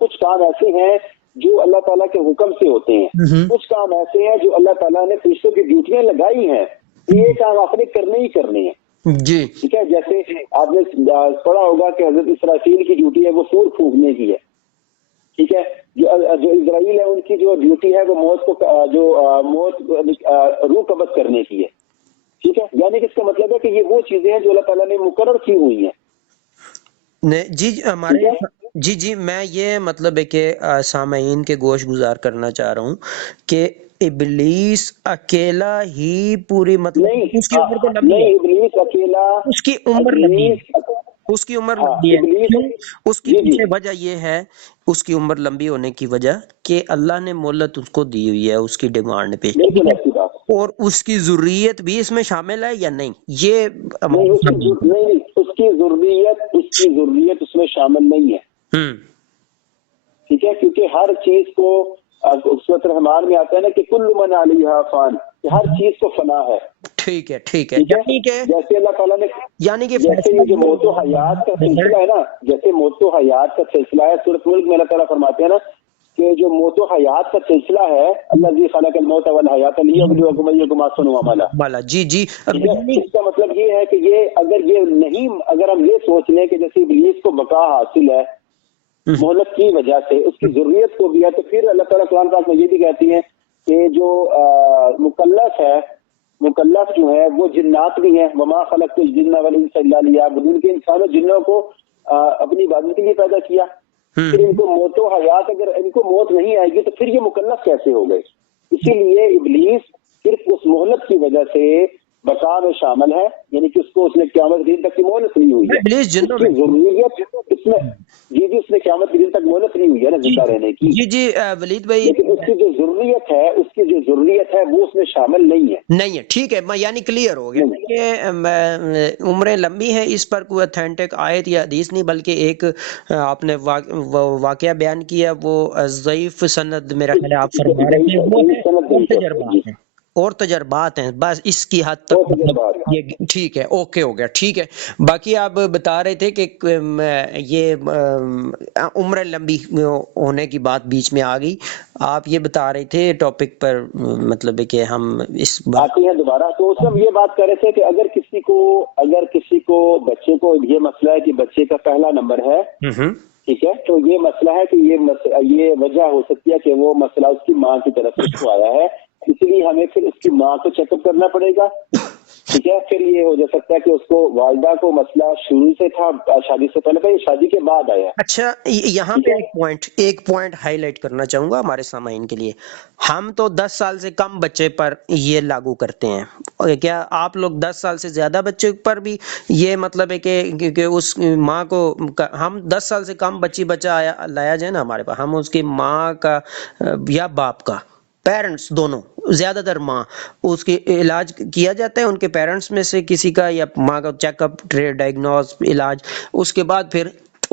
کچھ کام ایسے ہیں جو اللہ تعالیٰ کے حکم سے ہوتے ہیں، کچھ کام ایسے ہیں جو اللہ تعالیٰ نے فرشتوں کی ڈیوٹیاں لگائی ہیں، یہ کام آپ نے کرنے ہی کرنے ہیں. جی ٹھیک ہے. جیسے آپ نے پڑھا ہوگا کہ حضرت اسرافیل کی ڈیوٹی ہے وہ سور پھونکنے کی ہے. ٹھیک ہے. جو اسرائیل ہے ان کی جو ڈیوٹی ہے وہ موت روح قبض کرنے کی ہے. ٹھیک ہے. یعنی کہ اس کا مطلب ہے کہ یہ وہ چیزیں ہیں جو اللہ تعالیٰ نے مقرر کی ہوئی ہیں. جی میں یہ مطلب ہے کہ سامعین کے گوش گزار کرنا چاہ رہا ہوں کہ ابلیس اکیلا ہی پوری مطلب اس کی عمر تو لمبی ہے، ابلیس اکیلا، اس کی عمر لمبی ہے، اس کی عمر لمبی ہے. اس کی پیچھے وجہ یہ ہے، اس کی عمر لمبی ہونے کی وجہ کہ اللہ نے مہلت اس کو دی ہوئی ہے اس کی ڈیمانڈ پہ. اور اس کی ذریت بھی اس میں شامل ہے یا نہیں؟ یہ اس کی ضروریت اس میں شامل نہیں ہے. ٹھیک ہے. کیونکہ ہر چیز کو سورۃ الرحمن میں آتا ہے نا کہ کل من علیہا فان، ہر چیز کو فنا ہے. ٹھیک ہے. جیسے اللہ تعالیٰ نے جیسے یہ جو موت و حیات کا سلسلہ ہے نا، جیسے موت و حیات کا سلسلہ ہے، سورۃ ملک میں اللہ تعالیٰ فرماتے ہیں نا کہ جو موت و حیات کا سلسلہ ہے، الذی خلق الموت والحیات لیبلوکم ایکم احسن عملا. جی اس کا مطلب یہ ہے کہ اگر ہم یہ سوچ لیں کہ جیسے ابلیس کو بقا حاصل ہے مہلت کی وجہ سے، اس کی ضروریت کو بھی ہے، تو پھر اللہ تعالیٰ قرآن پاک میں یہ بھی کہتی ہیں کہ جو مکلف جو ہے وہ جنات بھی ہیں. وما خلقت الجن والانس الا لیعبدون، کے انسانوں جنوں کو اپنی عبادت کے لیے پیدا کیا. پھر ان کو موت و حیات، اگر ان کو موت نہیں آئے گی تو پھر یہ مکلف کیسے ہو گئے؟ اسی لیے ابلیس صرف اس مہلت کی وجہ سے بقا میں شامل ہے، یعنی کہ اس کو اس نے قیامت کے دن تک کی مہلت نہیں ہوئی ہے. اس کی ضروریت اس میں اس نے قیامت کے دن تک مہلت نہیں ہوئی ہے نا زندہ رہنے کی. جی ولید بھائی، لیکن اس کی جو ضروریت ہے وہ اس میں شامل نہیں ہے. ٹھیک ہے، یعنی کلیئر ہو گیا کہ عمریں لمبی ہیں، اس پر کوئی اتھینٹک آیت یا حدیث نہیں، بلکہ ایک آپ نے واقعہ بیان کیا، وہ ضعیف سند میرا خیال آپ فرما رہے ہیں، اور تجربات ہیں، بس اس کی حد تک یہ ٹھیک ہے. اوکے ہو گیا. ٹھیک ہے. باقی آپ بتا رہے تھے کہ یہ عمر لمبی ہونے کی بات بیچ میں آ گئی. آپ یہ بتا رہے تھے ٹاپک پر، مطلب ہے کہ ہم اس آتے ہیں دوبارہ. تو اس میں یہ بات کر رہے تھے کہ اگر کسی کو بچے کو یہ مسئلہ ہے کہ بچے کا پہلا نمبر ہے، ٹھیک ہے، تو یہ مسئلہ ہے کہ یہ وجہ ہو سکتی ہے کہ وہ مسئلہ اس کی ماں کی طرف سے آیا ہے، اس لیے ہمیں پھر اس کی ماں کو چیک اپ کرنا پڑے گا. ٹھیک ہے. پھر یہ ہو جا سکتا ہے کہ اس کو والدہ کو مسئلہ شروع سے تھا شادی سے پہلے تھا، یہ شادی کے بعد آیا. اچھا یہاں پہ ایک پوائنٹ ہائی لائٹ کرنا چاہوں گا ہمارے سامعین کے لیے. ہم تو 10 سال سے کم بچے پر یہ لاگو کرتے ہیں، اور کیا آپ لوگ 10 سال سے زیادہ بچے پر بھی یہ مطلب ہے کہ اس ماں کو، ہم 10 سال سے کم بچہ لایا جائے نا ہمارے پاس، ہم اس کی ماں کا یا باپ کا، پیرنٹس دونوں، زیادہ تر ماں، اس کے علاج کیا جاتا ہے ان کے پیرنٹس میں سے کسی کا، یا ماں کا چیک اپ، ڈائگنوز، علاج، اس کے بعد پھر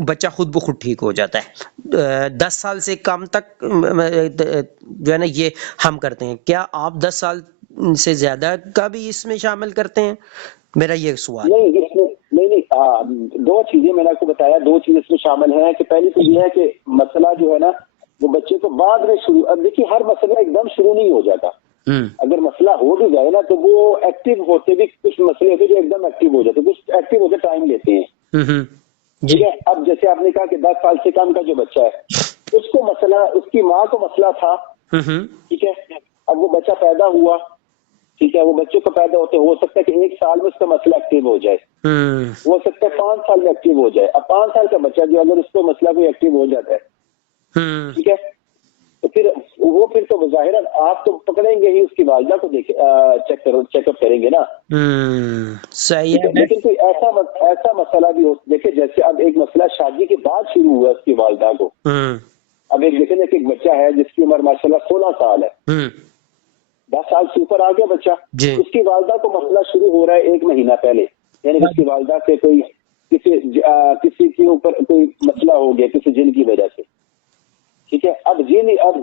بچہ خود بخود ٹھیک ہو جاتا ہے. 10 سال سے کم تک جو ہے نا یہ ہم کرتے ہیں. کیا آپ 10 سال سے زیادہ کا بھی اس میں شامل کرتے ہیں؟ میرا یہ سوال. نہیں اس میں نہیں، دو چیزیں میں نے آپ کو بتایا، دو چیزیں اس میں شامل ہیں کہ پہلی تو یہ ہے کہ مسئلہ جو ہے نا وہ بچے کو بعد میں شروع، اب دیکھیے ہر مسئلہ ایک دم شروع نہیں ہو جاتا. اگر مسئلہ ہو بھی جائے نا تو وہ ایکٹیو ہوتے بھی، کچھ مسئلے ہوتے جو ایک دم ایکٹیو ہو جاتے، کچھ ایکٹیو ہوتے ٹائم لیتے ہیں. ٹھیک ہے. اب جیسے آپ نے کہا کہ 10 سال سے کم کا جو بچہ ہے اس کو مسئلہ، اس کی ماں کو مسئلہ تھا. ٹھیک ہے. اب وہ بچہ پیدا ہوا، ٹھیک ہے، وہ بچوں کو پیدا ہوتے ہو سکتا ہے کہ 1 سال میں اس کا مسئلہ ایکٹیو ہو جائے، ہو سکتا ہے 5 سال میں ایکٹیو ہو جائے. اب 5 سال کا بچہ جو اگر اس کو مسئلہ کوئی ایکٹیو ہو جاتا ہے، ٹھیک ہے، تو پھر تو ظاہراً آپ تو پکڑیں گے ہی اس کی والدہ کو، چیک اپ کریں گے نا. صحیح ہے. لیکن کوئی ایسا مسئلہ بھی ہو، دیکھیں جیسے اب ایک مسئلہ شادی کے بعد شروع ہوا اس کی والدہ کو. اب دیکھیں کہ ایک بچہ ہے جس کی عمر ماشاءاللہ 16 سال ہے، 10 سال سے اوپر آ گیا بچہ، اس کی والدہ کو مسئلہ شروع ہو رہا ہے 1 مہینہ پہلے، یعنی اس کی والدہ سے کوئی کسی کے اوپر کوئی مسئلہ ہو گیا کسی جن کی وجہ سے. ٹھیک ہے. اب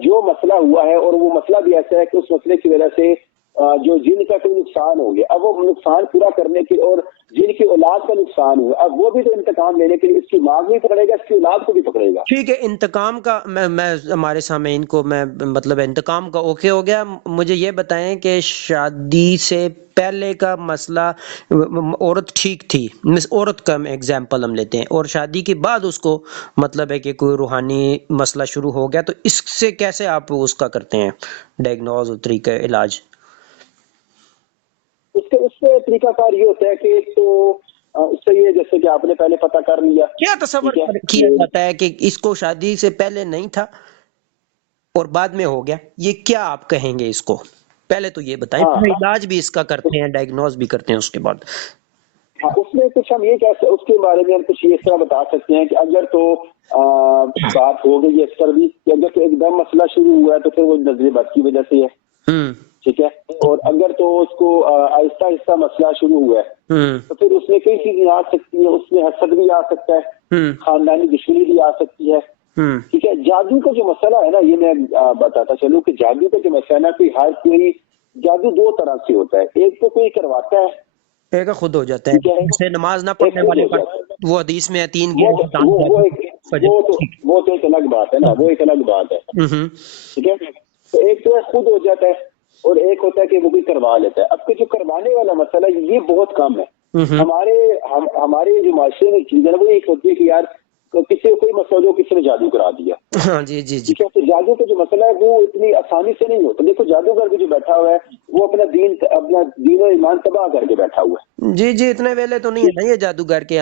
جو مسئلہ ہوا ہے اور وہ مسئلہ بھی ایسا ہے کہ اس مسئلے کی وجہ سے جو جن کا کوئی نقصان ہو گیا، اب وہ نقصان پورا کرنے کے، اور جن کی اولاد کا نقصان ہوا، اب وہ بھی تو انتقام لینے کے لیے اس کی ماں کو بھی پکڑے گا، اس کی اولاد کو بھی پکڑے گا. ٹھیک ہے. انتقام کا میں ہمارے سامعین کو میں مطلب انتقام کا اوکے ہو گیا. مجھے یہ بتائیں کہ شادی سے پہلے کا مسئلہ، عورت ٹھیک تھی، عورت کا ایگزامپل ہم لیتے ہیں، اور شادی کے بعد اس کو مطلب ہے کہ کوئی روحانی مسئلہ شروع ہو گیا، تو اس سے کیسے آپ اس کا کرتے ہیں ڈائگنوز اور طریقہ علاج؟ اس سے طریقہ کار یہ ہوتا ہے کہ ایک تو اس سے یہ، جیسے کہ آپ نے پہلے پتہ کر لیا، کیا تصور کیا جاتا ہے کہ اس کو شادی سے پہلے نہیں تھا اور بعد میں ہو گیا، یہ کیا آپ کہیں گے اس کو؟ پہلے تو یہ بتائیں. علاج بھی اس کا کرتے ہیں، ڈائگنوز بھی کرتے ہیں اس کے بعد. اس میں کچھ ہم یہ کہتے ہیں، اس کے بارے میں ہم کچھ اس طرح بتا سکتے ہیں کہ اگر تو بات ہو گئی اس پر بھی کہ اگر تو ایک دم مسئلہ شروع ہوا ہے تو پھر وہ نظر بد کی وجہ سے ہے. ٹھیک ہے. اور اگر تو اس کو آہستہ آہستہ مسئلہ شروع ہوا ہے تو پھر اس میں کئی چیزیں آ سکتی ہیں، اس میں حسد بھی آ سکتا ہے، خاندانی دشمنی بھی آ سکتی ہے. ٹھیک ہے. جادو کا جو مسئلہ ہے نا، یہ میں بتاتا چلوں کہ جادو کا جو مسئلہ ہے نا، کوئی جادو 2 طرح سے ہوتا ہے. ایک تو کوئی کرواتا ہے، ایک خود ہو جاتا ہے. جیسے نماز نہ پڑھنے والے پر وہ حدیث میں 3 گھنٹے، وہ تو ایک الگ بات ہے نا، وہ ایک الگ بات ہے. ٹھیک ہے. تو ایک تو خود ہو جاتا ہے اور ایک ہوتا ہے کہ وہ بھی کروا لیتا ہے. اب کہ جو کروانے والا مسئلہ یہ بہت کم ہے. ہمارے جو معاشرے میں چیز ہے نا، وہ ایک ہوتی ہے کہ یار کسی کوئی مسئلہ جو کسی نے جادو کرا دیا. ہاں جی جی جی. تو جادو کا جو مسئلہ ہے وہ اتنی آسانی سے نہیں ہوتا. دیکھو جادوگر بھی جو بیٹھا ہوا ہے وہ اپنا دین و ایمان تباہ کر کے بیٹھا ہوا ہے. جی جی. اتنے ویلے تو نہیں ہے نا یہ جادوگر کے،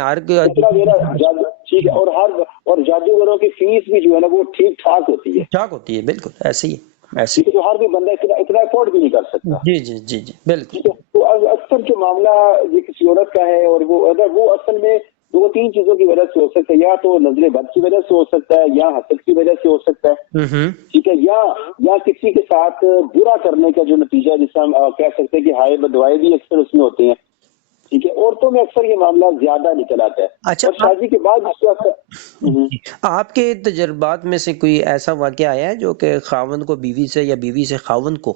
ٹھیک ہے. اور جادوگروں کی فیس بھی جو ہے نا وہ ٹھیک ٹھاک ہوتی ہے. ٹھاک ہوتی ہے، بالکل ایسی ہے. ایسی تو ہر بھی بندہ اتنا افورڈ بھی نہیں کر سکتا. جی جی جی جی بالکل. تو اکثر جو معاملہ یہ کسی عورت کا ہے، اور وہ اصل میں 2-3 چیزوں کی وجہ سے ہو سکتا ہے. یا تو نظر بد کی وجہ سے ہو سکتا ہے، یا حسد کی وجہ سے ہو سکتا ہے. ٹھیک ہے. یا کسی کے ساتھ برا کرنے کا جو نتیجہ، جسے ہم کہہ سکتے ہیں کہ ہائے بدوائے بھی اکثر اس میں ہوتے ہیں. ٹھیک ہے. عورتوں میں اکثر یہ معاملہ زیادہ نکل آتا ہے. اچھا. اور شادی کے بعد آپ کے تجربات میں سے کوئی ایسا واقعہ آیا ہے جو کہ خاوند کو بیوی سے، یا بیوی سے خاوند کو،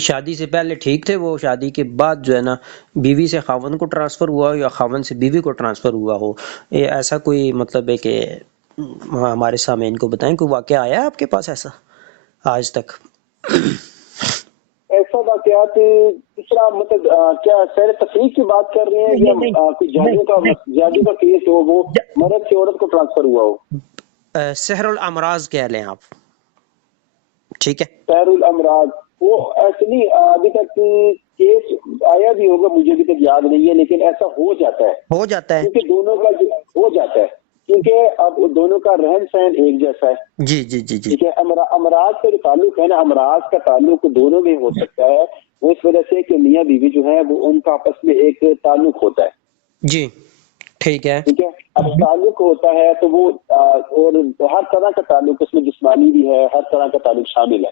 شادی سے پہلے ٹھیک تھے وہ، شادی کے بعد جو ہے نا بیوی سے خاوند کو ٹرانسفر ہوا ہو، یا خاوند سے بیوی کو ٹرانسفر ہوا ہو؟ یہ ایسا کوئی مطلب ہے کہ ہمارے سامعین کو بتائیں، کوئی واقعہ آیا ہے آپ کے پاس ایسا آج تک؟ ایسا واقعات دوسرا مطلب کیا سیر تفریح کی بات کر رہے ہیں، یا کوئی جادو کا کیس ہو، وہ مرد سے عورت کو ٹرانسفر ہوا ہو؟ سحر الامراض کہہ لیں آپ. ٹھیک ہے. سحر الامراض وہ ایکچولی ابھی تک کیس آیا بھی ہوگا مجھے ابھی تک یاد نہیں ہے، لیکن ایسا ہو جاتا ہے کیونکہ دونوں کا ہو جاتا ہے، کیونکہ اب دونوں کا رہن سہن ایک جیسا ہے. جی جی جی جی ٹھیک ہے. امراض کا جو تعلق ہے نا، امراض کا تعلق دونوں میں ہو سکتا ہے، وہ اس وجہ سے کہ میاں بیوی جو ہے وہ ان کا آپس میں ایک تعلق ہوتا ہے. جی ٹھیک ہے. اب تعلق ہوتا ہے تو وہ اور ہر طرح کا تعلق اس میں جسمانی بھی ہے، ہر طرح کا تعلق شامل ہے.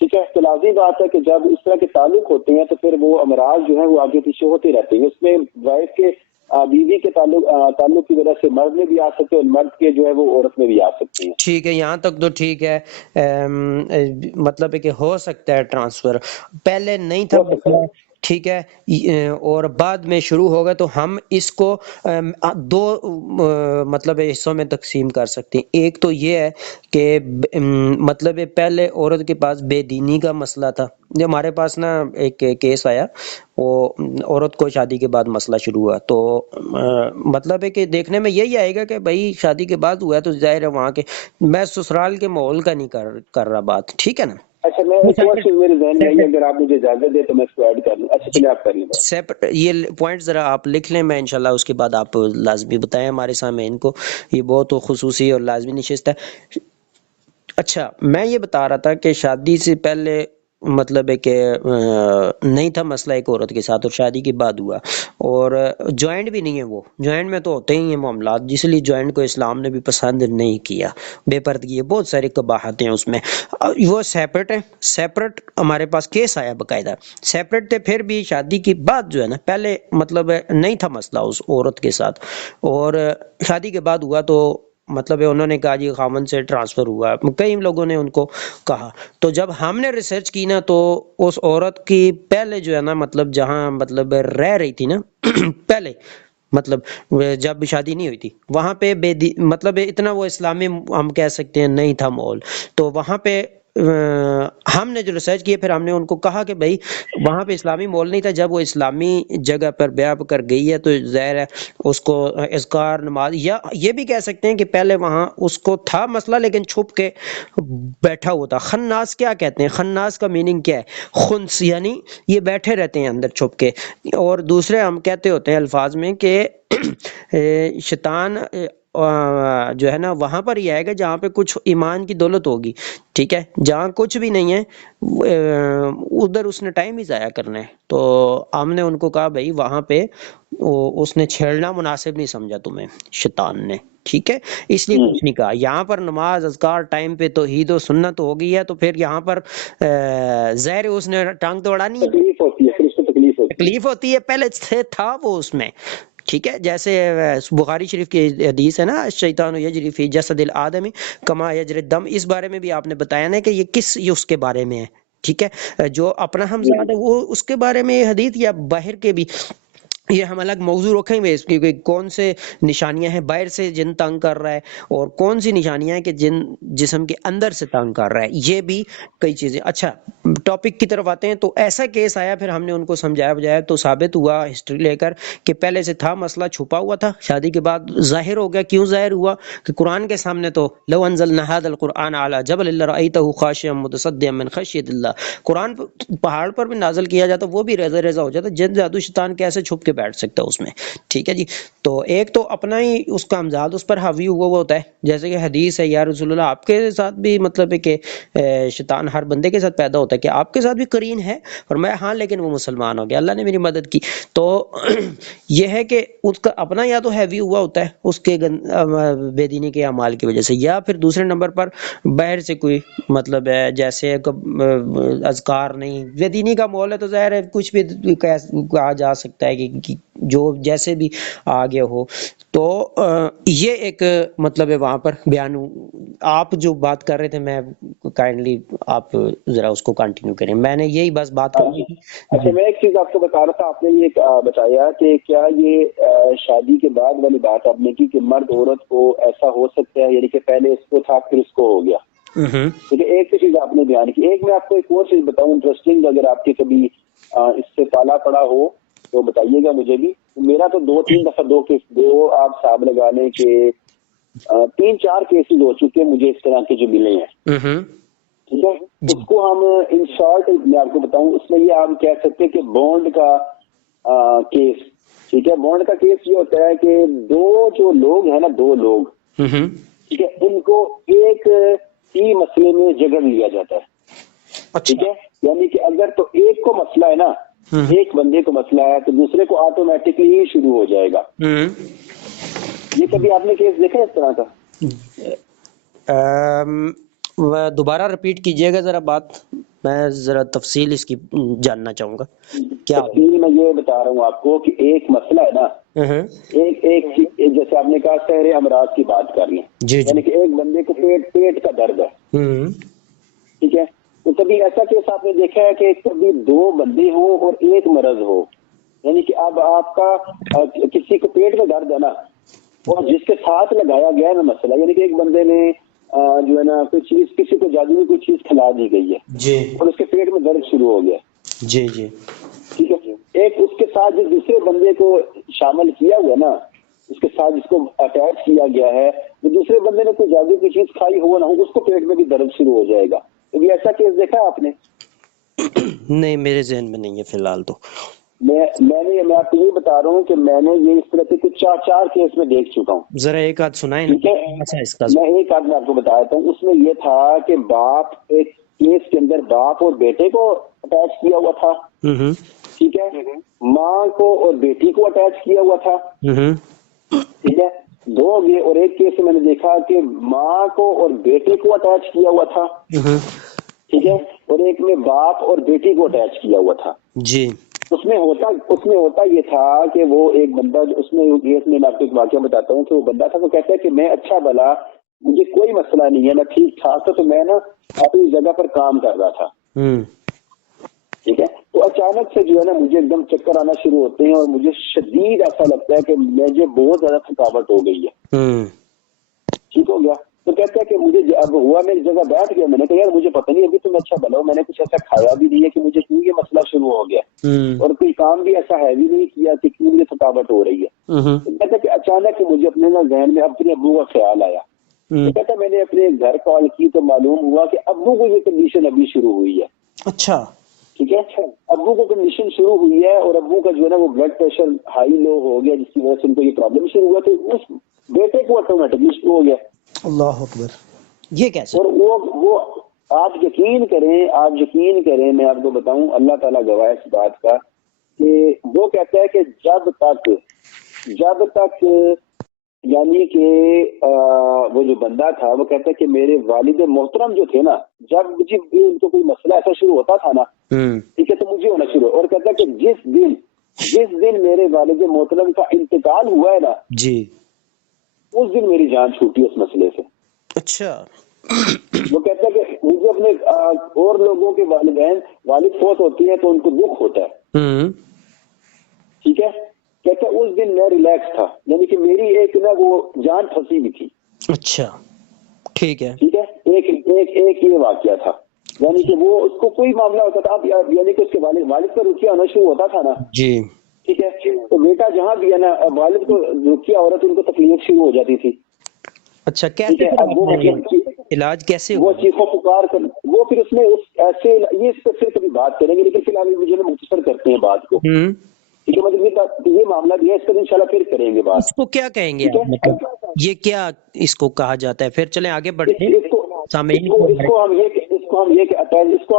ٹھیک ہے. تو لازمی بات ہے کہ جب اس طرح کے تعلق ہوتے ہیں تو پھر وہ امراض جو ہیں وہ آگے پیچھے ہوتے رہتے ہیں. اس میں وائف کے بیوی کے تعلق کی وجہ سے مرد میں بھی آ سکتے ہیں اور مرد کے جو ہے وہ عورت میں بھی آ سکتے ہیں. ٹھیک ہے، یہاں تک تو ٹھیک ہے. مطلب ہے کہ ہو سکتا ہے ٹرانسفر، پہلے نہیں تھا مسئلہ، ٹھیک ہے، اور بعد میں شروع ہوگا تو ہم اس کو دو مطلب حصوں میں تقسیم کر سکتے ہیں. ایک تو یہ ہے کہ مطلب پہلے عورت کے پاس بے دینی کا مسئلہ تھا. جو ہمارے پاس نا ایک کیس آیا، وہ عورت کو شادی کے بعد مسئلہ شروع ہوا، تو مطلب ہے کہ دیکھنے میں یہی آئے گا کہ بھائی شادی کے بعد ہوا ہے تو ظاہر ہے وہاں کے، میں سسرال کے ماحول کا نہیں کر رہا بات، ٹھیک ہے نا. اچھا، میں ایک اور چیز میرے ذہن میں آئی، اگر آپ مجھے اجازت دے تو میں اس کو ایڈ کر لوں. اچھا چلیے آپ کر لیں. یہ پوائنٹ ذرا آپ لکھ لیں، میں انشاءاللہ اس کے بعد آپ لازمی بتائیں ہمارے سامنے ان کو، یہ بہت خصوصی اور لازمی نشست ہے. اچھا، میں یہ بتا رہا تھا کہ شادی سے پہلے مطلب ہے کہ نہیں تھا مسئلہ ایک عورت کے ساتھ، اور شادی کے بعد ہوا، اور جوائنٹ بھی نہیں ہے. وہ جوائنٹ میں تو ہوتے ہی ہیں معاملات، جس لیے جوائنٹ کو اسلام نے بھی پسند نہیں کیا. بے پردگی ہے، بہت ساری قباحتیں اس میں. وہ سیپریٹ ہیں، سیپریٹ ہمارے پاس کیس آیا باقاعدہ، سیپریٹ تھے، پھر بھی شادی کے بعد جو ہے نا، پہلے مطلب نہیں تھا مسئلہ اس عورت کے ساتھ، اور شادی کے بعد ہوا تو مطلب انہوں نے کہا جی خامن سے ٹرانسفر ہوا. کئی لوگوں نے ان کو کہا، تو جب ہم نے ریسرچ کی نا تو اس عورت کی پہلے جو ہے نا مطلب جہاں مطلب رہ رہی تھی نا پہلے مطلب جب شادی نہیں ہوئی تھی، وہاں پہ مطلب اتنا وہ اسلامی ہم کہہ سکتے ہیں نہیں تھا ماحول. تو وہاں پہ ہم نے جو ریسرچ کیے، پھر ہم نے ان کو کہا کہ بھائی وہاں پہ اسلامی ماحول نہیں تھا. جب وہ اسلامی جگہ پر بیعہ کر گئی ہے تو ظاہر ہے اس کو اذکار نماز، یا یہ بھی کہہ سکتے ہیں کہ پہلے وہاں اس کو تھا مسئلہ لیکن چھپ کے بیٹھا ہوا تھا. خناس کیا کہتے ہیں؟ خناس کا میننگ کیا ہے؟ خنس یعنی یہ بیٹھے رہتے ہیں اندر چھپ کے. اور دوسرے ہم کہتے ہوتے ہیں الفاظ میں کہ شیطان جو ہے نا وہاں پر ہی آئے گا جہاں پہ کچھ ایمان کی دولت ہوگی، ٹھیک ہے. جہاں کچھ بھی نہیں ہے ادھر اس نے ٹائم ہی ضائع کرنا ہے. تو ہم نے ان کو کہا بھائی وہاں پہ اس نے چھیڑنا مناسب نہیں سمجھا تمہیں شیطان نے، ٹھیک ہے، اس لیے کچھ نہیں کہا. یہاں پر نماز اذکار ٹائم پہ توحید و سنت ہو گئی ہے، تو پھر یہاں پر ظاہر اس نے ٹانگ تو اڑانی ہے، تکلیف ہوتی ہے، پہلے سے تھا وہ اس میں، ٹھیک ہے. جیسے بخاری شریف کی حدیث ہے نا، الشیطان یجری فی جسد الآدمی کما یجری الدم، اس بارے میں بھی آپ نے بتایا نا کہ یہ کس اس کے بارے میں ہے، ٹھیک ہے. جو اپنا ہمزاد ہے وہ اس کے بارے میں یہ حدیث، یا باہر کے بھی، یہ ہم الگ موضوع رکھیں گے اس کی کہ کون سے نشانیاں ہیں باہر سے جن تنگ کر رہا ہے، اور کون سی نشانیاں ہیں کہ جن جسم کے اندر سے تنگ کر رہا ہے، یہ بھی کئی چیزیں. اچھا ٹاپک کی طرف آتے ہیں. تو ایسا کیس آیا، پھر ہم نے ان کو سمجھایا بجایا، تو ثابت ہوا ہسٹری لے کر کہ پہلے سے تھا مسئلہ، چھپا ہوا تھا، شادی کے بعد ظاہر ہو گیا. کیوں ظاہر ہوا؟ کہ قرآن کے سامنے تو لو انزلنا هذا القرآن على جبل لرأيته خاشعا متصدعا من خشیۃ اللہ، قرآن پہاڑ پر بھی نازل کیا جاتا وہ بھی ریزہ ریزہ ہو جاتا. جن جادو شیطان کیسے چھپ کے بیٹھ سکتا ہے اس میں، ٹھیک ہے جی. تو ایک تو اپنا ہی اس کا امزاد اس پر حاوی ہوا ہوتا ہے، جیسے کہ حدیث ہے یا رسول اللہ آپ کے ساتھ بھی مطلب ہے کہ شیطان ہر بندے کے ساتھ پیدا ہوتا ہے، کہ آپ کے ساتھ بھی قرین ہے، اور میں ہاں لیکن وہ مسلمان ہو گیا، اللہ نے میری مدد کی. تو یہ ہے کہ اس کا اپنا یا تو ہیوی ہوا ہوتا ہے اس کے بے دینی کے اعمال کی وجہ سے، یا پھر دوسرے نمبر پر باہر سے کوئی مطلب ہے جیسے اذکار نہیں، بے دینی کا ماحول ہے تو ظاہر ہے کچھ بھی کہا جا سکتا ہے کہ جو جیسے بھی آگے ہو. تو یہ ایک مطلب ہے وہاں پر بیان. آپ جو بات کر رہے تھے، میں کائنڈلی آپ ذرا اس کو کنٹینیو کریں، میں نے یہی بس بات کرنی تھی. اچھا، میں ایک چیز آپ کو بتا رہا تھا، آپ نے یہ بتایا کہ کیا یہ شادی کے بعد والی بات آپ نے کی کہ مرد عورت کو ایسا ہو سکتا ہے، یعنی کہ پہلے اس کو تھا پھر اس کو ہو گیا. ٹھیک ہے، ایک چیز آپ نے بیان کی. ایک میں آپ کو ایک اور چیز بتاؤں انٹرسٹنگ، اگر آپ کے کبھی اس سے پالا پڑا ہو تو بتائیے گا مجھے بھی. میرا تو 2-3 دفعہ دو آپ حساب لگا لیں کہ 3-4 کیسز ہو چکے مجھے اس طرح کے جو ملے ہیں. ٹھیک ہے. اس کو ہم ان شارٹ میں آپ کو بتاؤں، اس میں یہ ہم کہہ سکتے ہیں کہ بانڈ کا کیس. ٹھیک ہے، بانڈ کا کیس یہ ہوتا ہے کہ دو جو لوگ ہیں نا، دو لوگ، ٹھیک ہے، ان کو ایک ہی مسئلے میں جگڑ لیا جاتا ہے. ٹھیک ہے، یعنی کہ اگر تو ایک کو مسئلہ ہے نا، ایک بندے کو مسئلہ ہے تو دوسرے کو آٹومیٹکلی ہی شروع ہو جائے گا. یہ کبھی آپ نے کیس دیکھا اس طرح کا؟ دوبارہ ریپیٹ کیجئے گا ذرا بات، میں ذرا تفصیل اس کی جاننا چاہوں گا. کیا تفصیل میں یہ بتا رہا ہوں آپ کو کہ ایک مسئلہ ہے نا، ایک جیسے آپ نے کہا سحر امراض کی بات کر لیں، یعنی کہ ایک بندے کو پیٹ کا درد ہے. ٹھیک ہے، تو کبھی ایسا کیس آپ نے دیکھا ہے کہ کبھی دو بندے ہوں اور ایک مرض ہو، یعنی کہ اب آپ کا کسی کو پیٹ میں درد ہے نا، اور جس کے ساتھ لگایا گیا ہے نا مسئلہ، یعنی کہ ایک بندے نے جو ہے نا کوئی چیز، کسی کو جادو میں کوئی چیز کھلا دی گئی ہے اور اس کے پیٹ میں درد شروع ہو گیا. جی جی، ٹھیک ہے، ایک اس کے ساتھ جو دوسرے بندے کو شامل کیا ہوا نا، اس کے ساتھ جس کو اٹیچ کیا گیا ہے، جو دوسرے بندے نے کوئی جادو کی چیز کھائی ہو نہ ہو، اس کو پیٹ میں بھی درد شروع ہو جائے گا. کبھی ایسا کیس دیکھا آپ نے؟ نہیں، میرے ذہن میں نہیں ہے فی الحال. تو میں آپ کو یہ بتا رہا ہوں کہ میں نے یہ اس طرح کے کچھ چار کیس میں دیکھ چکا ہوں. ذرا ایک آدھ سنائیں. ٹھیک ہے، میں ایک آدھ میں آپ کو بتا دیتا ہوں. اس میں یہ تھا کہ باپ، ایک کیس کے اندر باپ اور بیٹے کو اٹیچ کیا ہوا تھا. ٹھیک ہے، ماں کو اور بیٹی کو اٹیچ کیا ہوا تھا. ٹھیک ہے، دو یہ، اور ایک کیس میں نے دیکھا کہ ماں کو اور بیٹے کو اٹیچ کیا ہوا تھا. ٹھیک ہے، اور ایک میں باپ اور بیٹی کو اٹیچ کیا ہوا تھا. جی، اس میں ہوتا یہ تھا کہ وہ ایک بندہ، اس میں آپ کو ایک واقعہ بتاتا ہوں کہ وہ بندہ تھا، وہ کہتا ہے کہ میں اچھا بھلا، مجھے کوئی مسئلہ نہیں ہے، میں ٹھیک ٹھاک تھا، تو میں نا اپنی جگہ پر کام کر رہا تھا. ٹھیک ہے، تو اچانک سے جو ہے نا مجھے ایک دم چکر آنا شروع ہوتے ہیں اور مجھے شدید ایسا لگتا ہے کہ مجھے بہت زیادہ تھکاوٹ ہو گئی ہے. ٹھیک ہو گیا، تو کہتا ہے کہ مجھے اب ہوا، میری جگہ بیٹھ گیا. میں نے کہا یار مجھے پتہ نہیں، ابھی تو میں اچھا بھلا ہوں، میں نے کچھ ایسا کھایا بھی نہیں ہے کہ مجھے کیوں یہ مسئلہ شروع ہو گیا، اور کوئی کام بھی ایسا ہیوی نہیں کیا کہ کیوں مجھے تھکاوٹ ہو رہی ہے. تو کہتا ہے کہ اچانک مجھے اپنے ذہن میں اپنے ابو کا خیال آیا. تو کہتا ہے میں نے اپنے گھر کال کی تو معلوم ہوا کہ ابو کو یہ کنڈیشن ابھی شروع ہوئی ہے. اچھا، ٹھیک ہے، ابو کو کنڈیشن شروع ہوئی ہے، اور ابو کا جو ہے نا وہ بلڈ پریشر ہائی لو ہو گیا، جس کی وجہ سے ان کو یہ پرابلم شروع ہوا. تو اس بیٹے کو آٹومیٹکلی شروع ہو گیا. اللہ اکبر، یہ کیسے؟ اور وہ آپ یقین کریں، میں آپ کو بتاؤں، اللہ تعالیٰ گواہ ہے اس بات کا کہ وہ کہتا ہے کہ جب تک یعنی کہ وہ جو بندہ تھا وہ کہتا ہے کہ میرے والد محترم جو تھے نا، جب مجھے ان کو کوئی مسئلہ ایسا شروع ہوتا تھا نا، ٹھیک ہے، تو مجھے ہونا شروع، اور کہتا ہے کہ جس دن میرے والد محترم کا انتقال ہوا ہے نا، جی، اس دن میری جان چھوٹی اس مسئلے سے. اچھا. وہ کہتا ہے کہ مجھے اپنے اور لوگوں کے والد فوت ہوتی ہیں تو ان کو دکھ ہوتا ہے. ٹھیک ہے، کہتا ہے اس دن میں ریلیکس تھا، یعنی کہ میری ایک نا وہ جان پھنسی بھی تھی. اچھا، ٹھیک ہے. ایک یہ واقعہ تھا، یعنی کہ وہ اس کو کوئی معاملہ ہوتا تھا، اب یعنی کہ اس کے والد پر رکیہ ہونا شروع ہوتا تھا نا. جی، ٹھیک ہے، تو بیٹا جہاں بھی ہے نا، والد کو رکیہ عورت ان کو تکلیف شروع ہو جاتی تھی. اچھا، کیسے علاج کیسے وہ چیخوں پکار کر وہ پھر اس میں ایسے یہ اس پہ پھر کبھی بات کریں گے، لیکن فی الحال مجھے مختصر کرتے ہیں بات کو. ٹھیک ہے، مطلب یہ معاملہ بھی ہے، اس پر انشاءاللہ پھر کریں گے بات. اس کو کیا کہیں گے آپ؟ مطلب یہ کیا اس کو کہا جاتا ہے؟ پھر چلیں آگے بڑھتے ہیں. اس کو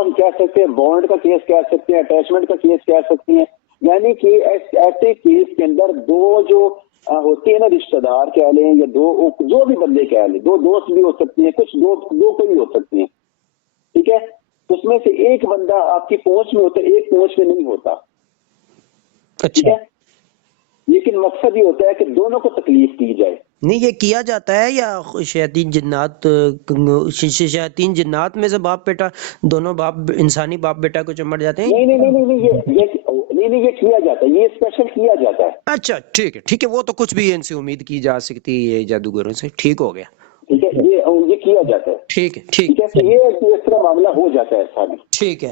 ہم کہہ سکتے ہیں بانڈ کا کیس کہہ سکتے ہیں، اٹیچمنٹ کا کیس کہہ سکتے ہیں. یعنی کہ ایسے کیس کے اندر دو جو ہوتے ہیں نا، رشتہ دار کہہ لیں یا دو جو بھی بندے کہہ لیں، دو دوست بھی ہو سکتے ہیں، کچھ دو کوئی بھی ہو سکتے ہیں. ٹھیک ہے، اس میں سے ایک بندہ آپ کی پہنچ میں ہوتا ہے، ایک پہنچ میں نہیں ہوتا. ٹھیک ہے، لیکن مقصد یہ ہوتا ہے کہ دونوں کو تکلیف دی جائے. نہیں، یہ کیا جاتا ہے یا شیاطین جنات میں سے باپ بیٹا دونوں انسانی باپ بیٹا کو چمٹ جاتے ہیں؟ نہیں، یہ کیا جاتا ہے، یہ اسپیشل کیا جاتا ہے. اچھا، ٹھیک ہے، وہ تو کچھ بھی ان سے امید کی جا سکتی ہے جادوگروں سے. ٹھیک ہو گیا. ٹھیک ہے، یہ کیا جاتا ہے. ٹھیک ہے ٹھیک ہے, تو یہ ہے کہ اس طرح معاملہ ہو جاتا ہے ایسا بھی. ٹھیک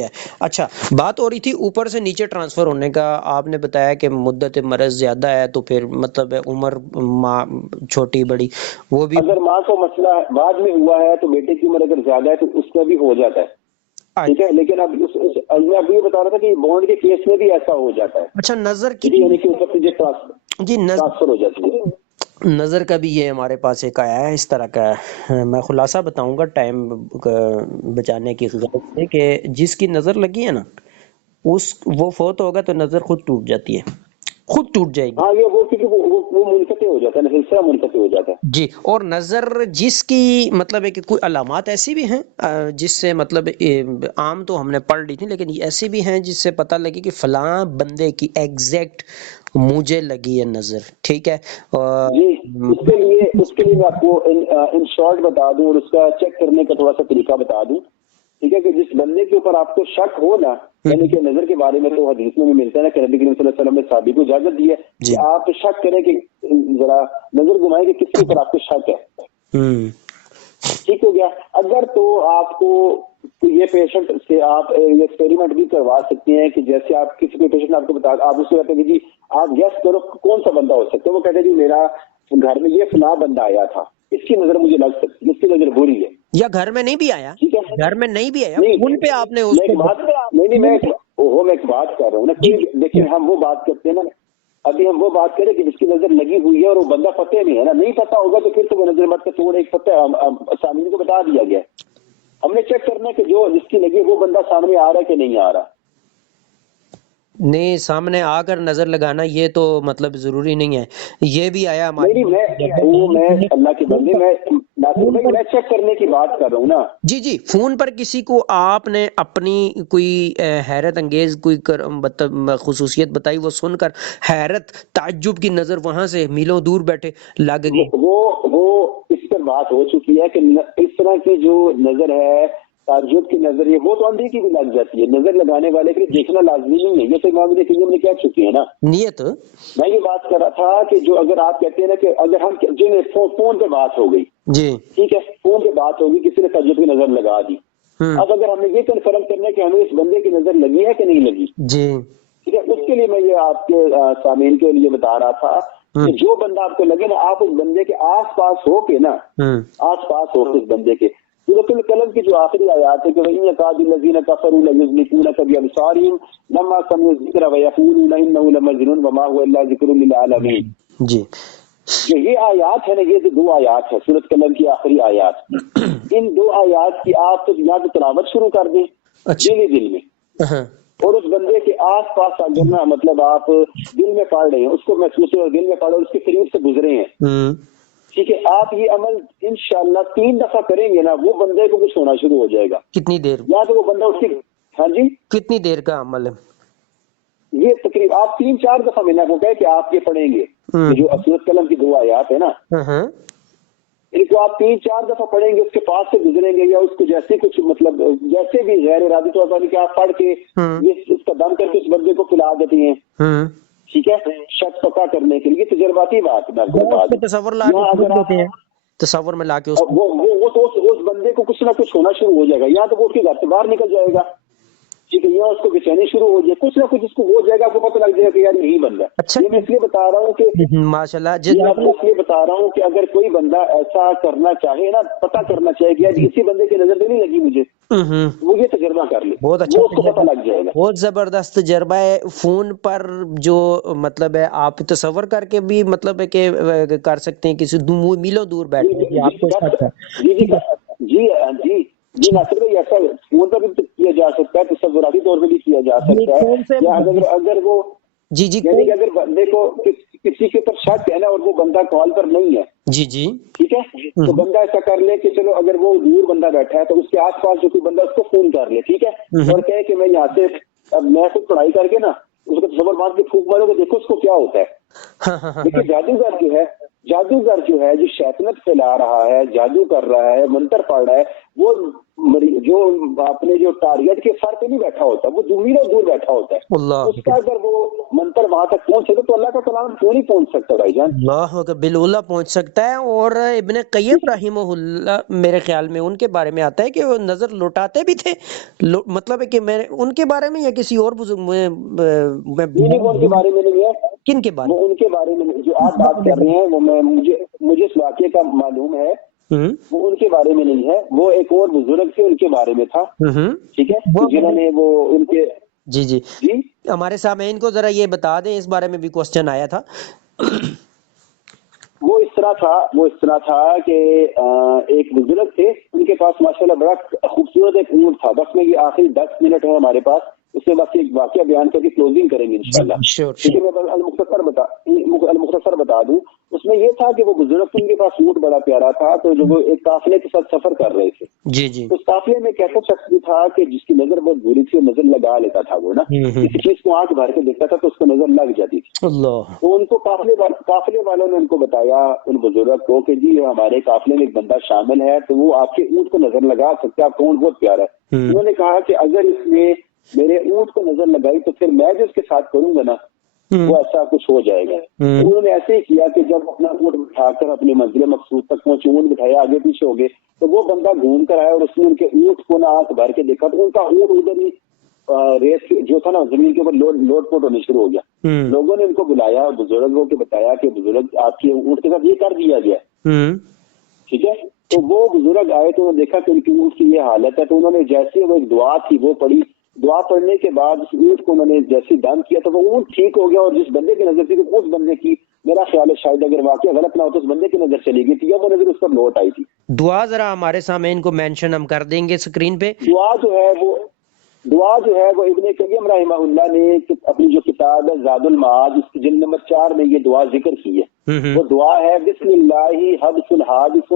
ہے. اچھا بات ہو رہی تھی اوپر سے نیچے ٹرانسفر ہونے کا. آپ نے بتایا کہ مدت مرض زیادہ ہے تو پھر مطلب عمر ماں چھوٹی بڑی وہ بھی اگر ماں کو مسئلہ بعد میں ہوا ہے تو بیٹے کی عمر اگر زیادہ ہے تو اس کا بھی ہو جاتا ہے. ٹھیک ہے, لیکن اب میں ابھی یہ بتا رہا تھا کہ بونڈ کے کیس میں بھی ایسا ہو جاتا ہے. اچھا نظر کی یعنی کہ اوپر سے جی ٹرانسفر ہو جاتی ہے. نظر کا بھی یہ ہمارے پاس ایک آیا ہے اس طرح کا. میں خلاصہ بتاؤں گا ٹائم بچانے کی غرض سے کہ جس کی نظر لگی ہے نا وہ فوت ہوگا تو نظر خود ٹوٹ جاتی ہے, خود ٹوٹ جائے گی. ہاں یہ وہ کیونکہ وہ منقطع ہو جاتا ہے, سلسلہ منقطع ہو جاتا ہے. جی, اور نظر جس کی مطلب ہے کہ کوئی علامات ایسی بھی ہیں جس سے مطلب عام تو ہم نے پڑھ لی تھی لیکن ایسی بھی ہیں جس سے پتہ لگے کہ فلاں بندے کی ایگزیکٹ مجھے لگی ہے نظر. ٹھیک ہے جی, اس کے لیے میں آپ کو ان شارٹ بتا دوں اور اس کا چیک کرنے کا تھوڑا سا طریقہ بتا دوں. ٹھیک ہے, کہ جس بندے کے اوپر آپ کو شک ہو نا, یعنی کہ نظر کے بارے میں تو حدیث میں بھی ملتا ہے نا کہ نبی کریم صلی اللہ علیہ وسلم نے صحابی کو اجازت دی ہے کہ آپ شک کریں کہ ذرا نظر گھمائیں کہ کس کے اوپر آپ کو شک ہے. ٹھیک ہو گیا. اگر تو آپ کو یہ پیشنٹ سے آپ یہ ایکسپیریمنٹ بھی کروا سکتے ہیں کہ جیسے آپ کسی کو پیشنٹ آپ کو بتا آپ اس کو کہتے ہیں کہ جی آپ گیس کرو کون سا بندہ ہو سکتا ہے. وہ کہتے ہیں جی میرا گھر میں یہ فلاں بندہ آیا تھا, اس کی نظر مجھے لگ سکتی ہے, اس کی نظر بری ہے. یا گھر میں نہیں بھی آیا, گھر میں نہیں بھی آیا, نہیں ان پہ آپ نے میں ایک بات کر رہا ہوں نا. لیکن ہم وہ بات کرتے ہیں نا, ابھی ہم وہ بات کریں کہ جس کی نظر لگی ہوئی ہے اور وہ بندہ پتہ نہیں ہے نا, نہیں پتہ ہوگا تو پھر تو وہ نظر مت کا تھوڑا ایک پتہ سامنے کو بتا دیا گیا. ہم نے چیک کرنا ہے کہ جو جس کی لگی وہ بندہ سامنے آ رہا ہے کہ نہیں آ رہا. نہیں سامنے آ کر نظر لگانا یہ تو مطلب ضروری نہیں ہے. یہ بھی آیا میں اللہ کے بندے میں چیک کرنے کی بات کر رہا ہوں نا. جی فون پر کسی کو آپ نے اپنی کوئی حیرت انگیز کوئی خصوصیت بتائی, وہ سن کر حیرت تعجب کی نظر وہاں سے میلوں دور بیٹھے لگ گئی. وہ اس پر بات ہو چکی ہے کہ اس طرح کی جو نظر ہے تعجب کی نظر ہے وہ تو اندھی کی بھی لگ جاتی ہے. نظر لگانے والے کے لیے دیکھنا لازمی نہیں ہے. یہ تو امام ابن نے کہہ چکی ہے نا نیت. میں یہ بات کر رہا تھا کہ جو اگر آپ کہتے ہیں نا کہ اگر ہم فون پہ بات ہو گئی, جی ٹھیک ہے, فون پہ بات ہوگی, کسی نے تعجب کی نظر لگا دی. اب اگر ہم نے یہ کنفرم کرنا ہے کہ ہمیں اس بندے کی نظر لگی ہے کہ نہیں لگی, جی ٹھیک ہے, اس کے لیے میں یہ آپ کے سامعین کے لیے بتا رہا تھا کہ جو بندہ آپ کو لگے نا, آپ اس بندے کے آس پاس ہو کے نا, آس پاس ہو کے اس بندے کے. سورۃ القلم کی جو آخری آیات ہے کہ وَإِن يَكَادُ الَّذِينَ كَفَرُوا لَيُزْلِقُونَكَ بِأَبْصَارِهِمْ لَمَّا سَمِعُوا الذِّكْرَ وَيَقُولُونَ إِنَّهُ لَمَجْنُونٌ وَمَا هُوَ إِلَّا ذِكْرٌ لِلْعَالَمِينَ. جی یہ آیات ہے نا, یہ دو آیات ہے سورۃ القلم کی آخری آیات. ان دو آیات کی آپ تو یہاں سے تلاوت شروع کر دیں دل میں, اور اس بندے کے آس پاس اگر نا مطلب آپ دل میں پڑھ رہے ہیں, اس کو محسوس ہے, دل میں پڑھ رہے ہیں, اس کے قریب سے گزرے ہیں, ٹھیک ہے, آپ یہ عمل انشاءاللہ 3 دفعہ کریں گے نا, وہ بندے کو کچھ ہونا شروع ہو جائے گا. کتنی دیر؟ یا تو وہ بندہ اس کی, ہاں جی, کتنی دیر کا عمل ہے یہ؟ تقریباً آپ 3-4 دفعہ میں نے کو کہا کہ آپ یہ پڑھیں گے جو سورۃ قلم کی 2 آیات ہے نا, ان کو آپ 3-4 دفعہ پڑھیں گے, اس کے پاس سے گزریں گے, یا اس کو جیسے کچھ مطلب جیسے بھی غیر ارادی طور پر کہ آپ پڑھ کے اس کا دم کر کے اس بندے کو پلا دیتے ہیں, ٹھیک ہے, شک پکا کرنے کے لیے. تجرباتی بات تصور میں لا کے وہ تو اس بندے کو کچھ نہ کچھ ہونا شروع ہو جائے گا, یا تو وہ اس کے گھر سے باہر نکل جائے گا, ٹھیک ہے, یا اس کو بے چینی شروع ہو جائے, کچھ نہ کچھ اس کو ہو جائے گا, آپ کو پتہ لگ جائے گا کہ یار یہی بندہ. اچھا, یہ میں اس لیے بتا رہا ہوں کہ ماشاءاللہ اس لیے بتا رہا ہوں کہ اگر کوئی بندہ ایسا کرنا چاہے نا, پتہ کرنا چاہے کہ یار اسی بندے کی نظر تو نہیں لگی مجھے, وہ یہ تجربہ کر لے, بہت اچھا, وہ اس کو پتہ لگ جائے گا. بہت زبردست تجربہ ہے. فون پر جو مطلب ہے آپ تصور کر کے بھی مطلب ہے کہ کر سکتے ہیں, کسی میلوں دور بیٹھے آپ کو. جی ناصر بھائی, ایسا فون پر بھی کیا جا سکتا ہے, تصوراتی طور پہ بھی کیا جا سکتا ہے, یا اگر وہ یعنی کہ اگر بندے کو کسی کے اوپر شک ہے نا اور وہ بندہ کال پر نہیں ہے, ٹھیک ہے, تو بندہ ایسا کر لے کہ چلو اگر وہ دور بندہ بیٹھا ہے تو اس کے آس پاس جو کوئی بندہ اس کو فون کر لے, ٹھیک ہے, اور کہے کہ میں یہاں سے اب میں خود پڑھائی کر کے نا اس کو تصور مار کے پھونک ماروں گا, دیکھو اس کو کیا ہوتا ہے. دیکھیے جادوگر جو ہے جو شیطنت پھیلا رہا ہے, جادو کر رہا ہے, منتر پڑھ رہا ہے, وہ جو اپنے جو ٹارگیٹ کے سر پہ نہیں بیٹھا ہوتا, وہ دور بیٹھا ہوتا ہے. اس کا اگر وہ منتر وہاں تک پہنچ سکے تو اللہ کا کلام کیوں نہیں پہنچ سکتا بھائی جان؟ اللہ اکبر، بالعلا پہنچ سکتا ہے. اور ابن قیم رحمہ اللہ میرے خیال میں ان کے بارے میں آتا ہے کہ وہ نظر لوٹاتے بھی تھے، مطلب ہے کہ میں ان کے بارے میں یا کسی اور بزرگ میں نہیں وہ ان کے بارے میں نہیں ہے. کن کے بارے وہ ان کے بارے میں جو آپ بات کر رہے ہیں وہ مجھے اس واقعے کا معلوم ہے، وہ ان کے بارے میں نہیں ہے. وہ ایک اور بزرگ تھے ان کے بارے میں تھا، ٹھیک ہے، جنہوں نے وہ ان کے جی ہمارے سامعین کو ذرا یہ بتا دیں، اس بارے میں بھی کوسچن آیا تھا. وہ اس طرح تھا کہ ایک بزرگ تھے، ان کے پاس ماشاءاللہ بڑا خوبصورت ایک اونٹ تھا. بس میں یہ آخری 10 منٹ ہے ہمارے پاس، اس میں بس ایک واقعہ بیان کر کے کلوزنگ کریں گے انشاءاللہ. ٹھیک ہے، میں المختصر بتا دوں. اس میں یہ تھا کہ وہ بزرگ ان کے پاس اونٹ بڑا پیارا تھا، تو جو وہ ایک قافلے کے ساتھ سفر کر رہے تھے. اس قافلے میں ایک ایسا شخص بھی تھا کہ جس کی نظر بہت بری تھی، نظر لگا لیتا تھا. وہ نا کسی چیز کو آنکھ بھر کے دیکھتا تھا تو اس کو نظر لگ جاتی تھی. تو ان کو قافلے والوں نے ان کو بتایا، ان بزرگ کو، کہ جی ہمارے قافلے میں ایک بندہ شامل ہے تو وہ آپ کے اونٹ کو نظر لگا سکتا ہے، آپ کا اونٹ بہت پیارا ہے. انہوں نے کہا کہ اگر اس نے میرے اونٹ کو نظر لگائی تو پھر میں جو اس کے ساتھ کروں گا نا وہ ایسا کچھ ہو جائے گا. انہوں نے ایسے ہی کیا کہ جب اپنا اونٹ بٹھا کر اپنے منزل مقصود تک پہنچے، اونٹ بٹھایا، آگے پیچھے ہو گئے، تو وہ بندہ گھوم کر آیا اور اس نے ان کے اونٹ کو نا آنکھ بھر کے دیکھا تو ان کا اونٹ ادھر ہی ریت جو تھا نا زمین کے اوپر لوٹ پوٹ ہونے شروع ہو گیا. لوگوں نے ان کو بلایا، بزرگوں کو بتایا کہ بزرگ آپ کے اونٹ کے ساتھ یہ کر دیا گیا. ٹھیک ہے، تو وہ بزرگ آئے تو انہوں نے دیکھا کہ ان کی اونٹ کی یہ حالت ہے. تو انہوں نے جیسے وہ ایک دعا تھی وہ پڑھی، دعا پڑھنے کے بعد اس اونٹ کو انہوں نے جیسے دم کیا تو وہ اونٹ ٹھیک ہو گیا. اور جس بندے کی نظر تھی تو اس بندے کی، میرا خیال ہے شاید اگر واقعہ غلط نہ ہو تو اس بندے کی نظر چلی گئی تھی یا وہ نظر اس پر لوٹ آئی تھی. دعا ذرا ہمارے سامنے ان کو مینشن ہم کر دیں گے اسکرین پہ. دعا جو ہے وہ ابن قیم رحمہ اللہ نے اپنی جو کتاب ہے زاد المعاد اس کی جلد نمبر 4 میں یہ دعا ذکر کی ہے. وہ دعا ہے بسم اللہ حبس حادث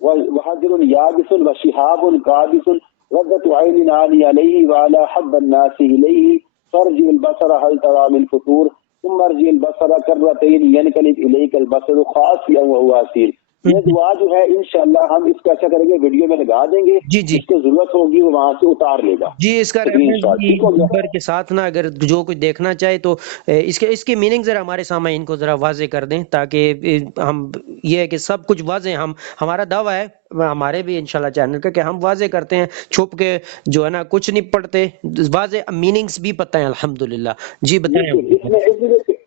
وحجر یابس وشہاب قابس ردت عین عانی علیہ وعلی حب الناس الیہ فرجع البصر هل ترى من فطور ثم ارجع البصر کرتین ینقلب الیک البصر خاسئا وهو حسیر. یہ دعا جو ہے انشاءاللہ ہم اس کو ایسا کریں گے، ویڈیو میں لگا دیں گے، جس کو ضرورت ہوگی وہ وہاں سے اتار لے گا. جی اس کا نمبر کے ساتھ نا اگر جو کوئی دیکھنا چاہے تو اس کی میننگ ذرا ہمارے سامنے ان کو ذرا واضح کر دیں، تاکہ ہم یہ ہے کہ سب کچھ واضح، ہمارا دعویٰ ہے ہمارے بھی انشاءاللہ چینل کا کہ ہم واضح کرتے ہیں، چھپ کے جو ہے نا کچھ نہیں پڑھتے، واضح میننگز بھی پتہ ہیں الحمدللہ. جی بتائیں.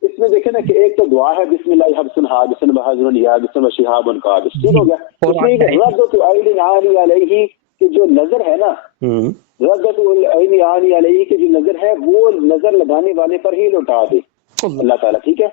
اس میں دیکھیں نا کہ ایک تو دعا ہے بسم اللہ حبس حادث وحجر یابس وشہاب قابس، ٹھیک ہو گیا. اس میں ردت عین عانی علیہ کہ جو نظر ہے نا، ردت عین عانی علیہ کہ جو نظر ہے وہ نظر لگانے والے پر ہی لوٹا دے اللہ تعالیٰ. ٹھیک ہے،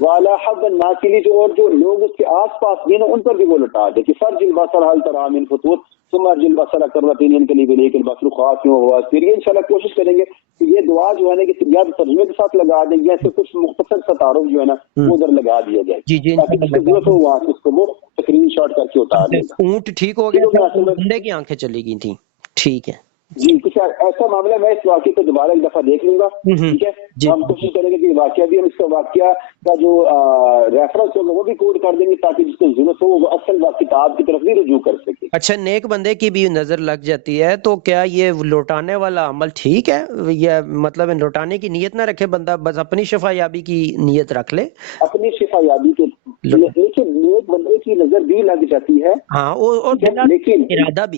والا حب الناس جو اور جو لوگ اس کے آس پاس بھی نا ان پر بھی وہ لوٹا دے کہ فرج البصر هل ترى من فطور ثم ارجع البصر کرتين ينقلب اليك البصر خاسئا وهو حسير. یہ انشاءاللہ کوشش کریں گے کہ یہ دعا جو ہے نا کہ یا ترجمے کے ساتھ لگا دیں یا ایسے کچھ مختصر سا تعارف جو ہے نا وہ ادھر لگا دیا جائے تاکہ جس کو ضرورت ہو وہاں سے اس کو وہ اسکرین شاٹ کر کے اتار دے گا. اونٹ ٹھیک ہو گیا، بندے کی آنکھیں چلی گئی تھیں. ٹھیک ہے جی، کچھ ایسا معاملہ میں اس واقعے کو دوبارہ ایک دفعہ دیکھ لوں گا. ٹھیک ہے، ہم کوشش کریں گے کہ واقعہ بھی ہم اس کا واقعہ کا جو ریفرنس ہوگا وہ بھی کوڈ کر دیں گے تاکہ جس کو ضرورت ہو وہ اصل کتاب کی طرف بھی رجوع کر سکے. اچھا، نیک بندے کی بھی نظر لگ جاتی ہے تو کیا یہ لوٹانے والا عمل ٹھیک ہے؟ یا مطلب لوٹانے کی نیت نہ رکھے بندہ، بس اپنی شفا یابی کی نیت رکھ لے، اپنی شفا یابی کے لیکن نیک بندے کی نظر بھی لگ جاتی ہے. ہاں، اور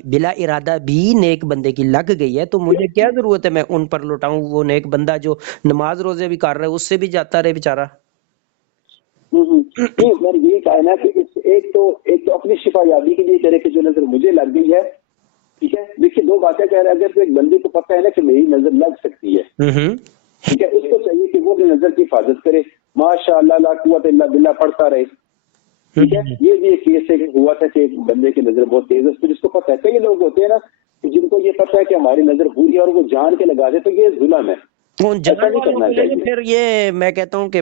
بلا ارادہ بھی نیک بندے کی لگ گئی ہے تو مجھے کیا ضرورت ہے میں ان پر لوٹاؤں؟ وہ نیک بندہ جو نماز روزے بھی کر رہا ہے اس سے بھی جاتا رہے بیچارہ. میں یہی کہنا کہ ایک تو اپنی شفا یابی کے لیے کرے کہ جو نظر مجھے لگ گئی ہے. ٹھیک ہے، دیکھیے دو باتیں کہہ رہے ہیں. اگر ایک بندے کو پتہ ہے نا کہ میری نظر لگ سکتی ہے، ٹھیک ہے، اس کو چاہیے کہ وہ اپنی نظر کی حفاظت کرے، ماشاء اللہ لا قوت الا باللہ پڑھتا رہے. ٹھیک ہے، یہ بھی ایک کیس ہے کہ ہوا تھا کہ ایک بندے کی نظر بہت تیز ہے، جس کو پتہ ہے. کئی لوگ ہوتے ہیں نا جن کو یہ پتہ ہے کہ ہماری نظر بری ہے اور وہ جان کے لگا دے تو یہ ظلم ہے. پھر یہ میں کہتا ہوں کہ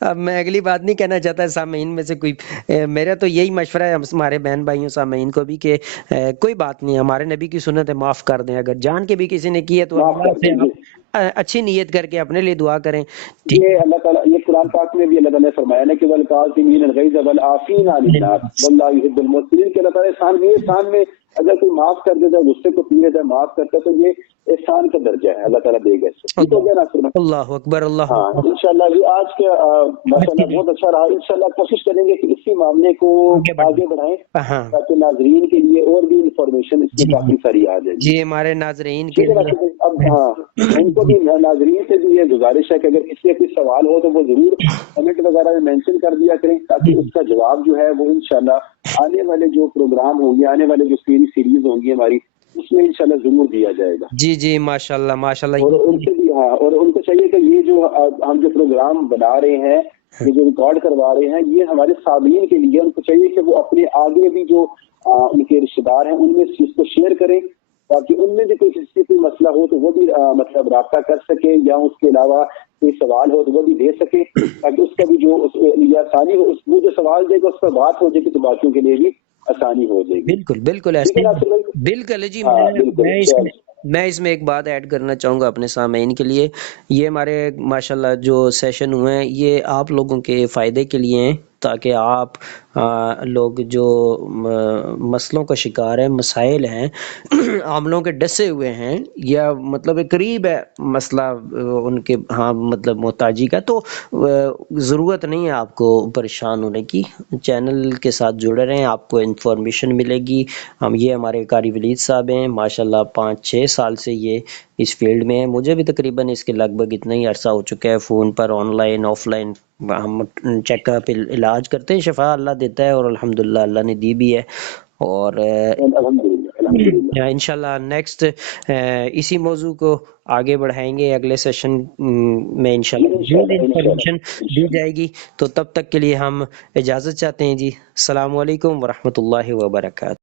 اب میں اگلی بات نہیں کہنا چاہتا سامعین میں سے کوئی، میرا تو یہی مشورہ ہے ہمارے بہن بھائیوں سامعین کو بھی کہ کوئی بات نہیں، ہمارے نبی کی سنت ہے، معاف کر دیں. اگر جان کے بھی کسی نے کی ہے تو اچھی نیت کر کے اپنے لیے دعا کریں. یہ اللہ تعالیٰ، یہ قرآن پاک میں بھی اللہ تعالیٰ نے فرمایا نا کہ والکاظمین الغیظ والعافین عن الناس واللہ یحب المحسنین، کہ اللہ تعالیٰ احسان میں اگر کوئی معاف کر دیتا ہے، غصے کو پی لیتا ہے، معاف کرتا ہے تو یہ احسان کا درجہ ہے، اللہ تعالیٰ دے گا اس سے. ٹھیک ہو گیا ناصر بھائی؟ اللہ اکبر، اللہ ہاں اکبر. انشاءاللہ یہ آج کا مسئلہ بہت اچھا رہا. انشاءاللہ کوشش کریں گے کہ اسی معاملے کو آگے بڑھائیں ہاں تاکہ ناظرین کے لیے اور بھی انفارمیشن اس میں کافی ساری آ جائے. جی ہمارے ناظرین کے ٹھیک ہے لیے ناصر بھائی؟ اب ہاں ان کو بھی ناظرین سے بھی یہ گزارش ہے کہ اگر کسی کا کوئی سوال ہو تو وہ ضرور کمنٹ وغیرہ میں مینشن کر دیا کریں تاکہ اس کا جواب جو ہے وہ انشاءاللہ آنے والے جو پروگرام ہوں گے، آنے والے جو سیریز ہوں گی ہماری، اس میں انشاءاللہ ضرور دیا جائے گا. جی جی ماشاءاللہ ماشاءاللہ. اور ان سے بھی اور ان کو چاہیے کہ یہ جو ہم جو پروگرام بنا رہے ہیں، یہ جو ریکارڈ کروا رہے ہیں، یہ ہمارے سامعین کے لیے ان کو چاہیے کہ وہ اپنے آگے بھی جو ان کے رشتے دار ہیں ان میں اس چیز کو شیئر کریں تاکہ ان میں بھی کوئی مسئلہ ہو تو وہ بھی مطلب رابطہ کر سکے، یا اس کے علاوہ کوئی سوال ہو تو وہ بھی دے سکے تاکہ اس کا بھی جو آسانی ہو، وہ جو سوال دے گا اس پر بات ہو جائے گی تو باقیوں کے لیے بھی آسانی ہو جائے گی. بالکل بالکل ایسے بالکل جی. میں اس میں ایک بات ایڈ کرنا چاہوں گا اپنے سامعین کے لیے. یہ ہمارے ماشاءاللہ جو سیشن ہوئے ہیں یہ آپ لوگوں کے فائدے کے لیے ہیں تاکہ آپ لوگ جو مسئلوں کا شکار ہیں، مسائل ہیں، عاملوں کے ڈسے ہوئے ہیں، یا مطلب قریب ہے مسئلہ ان کے ہاں مطلب محتاجی کا، تو ضرورت نہیں ہے آپ کو پریشان ہونے کی. چینل کے ساتھ جڑے رہیں، آپ کو انفارمیشن ملے گی. یہ ہمارے قاری ولید صاحب ہیں ماشاءاللہ 5-6 سال سے یہ اس فیلڈ میں ہیں. مجھے بھی تقریباً اس کے لگ بھگ اتنا ہی عرصہ ہو چکا ہے. Phone per on line of line ہم چیک اپ علاج کرتے ہیں، شفا اللہ دیتا ہے اور الحمدللہ اللہ نے دی بھی ہے. اور انشاءاللہ نیکسٹ اسی موضوع کو آگے بڑھائیں گے اگلے سیشن میں انشاءاللہ انفارمیشن دی جائے گی. تو تب تک کے لیے ہم اجازت چاہتے ہیں جی. السلام علیکم ورحمۃ اللہ وبرکاتہ.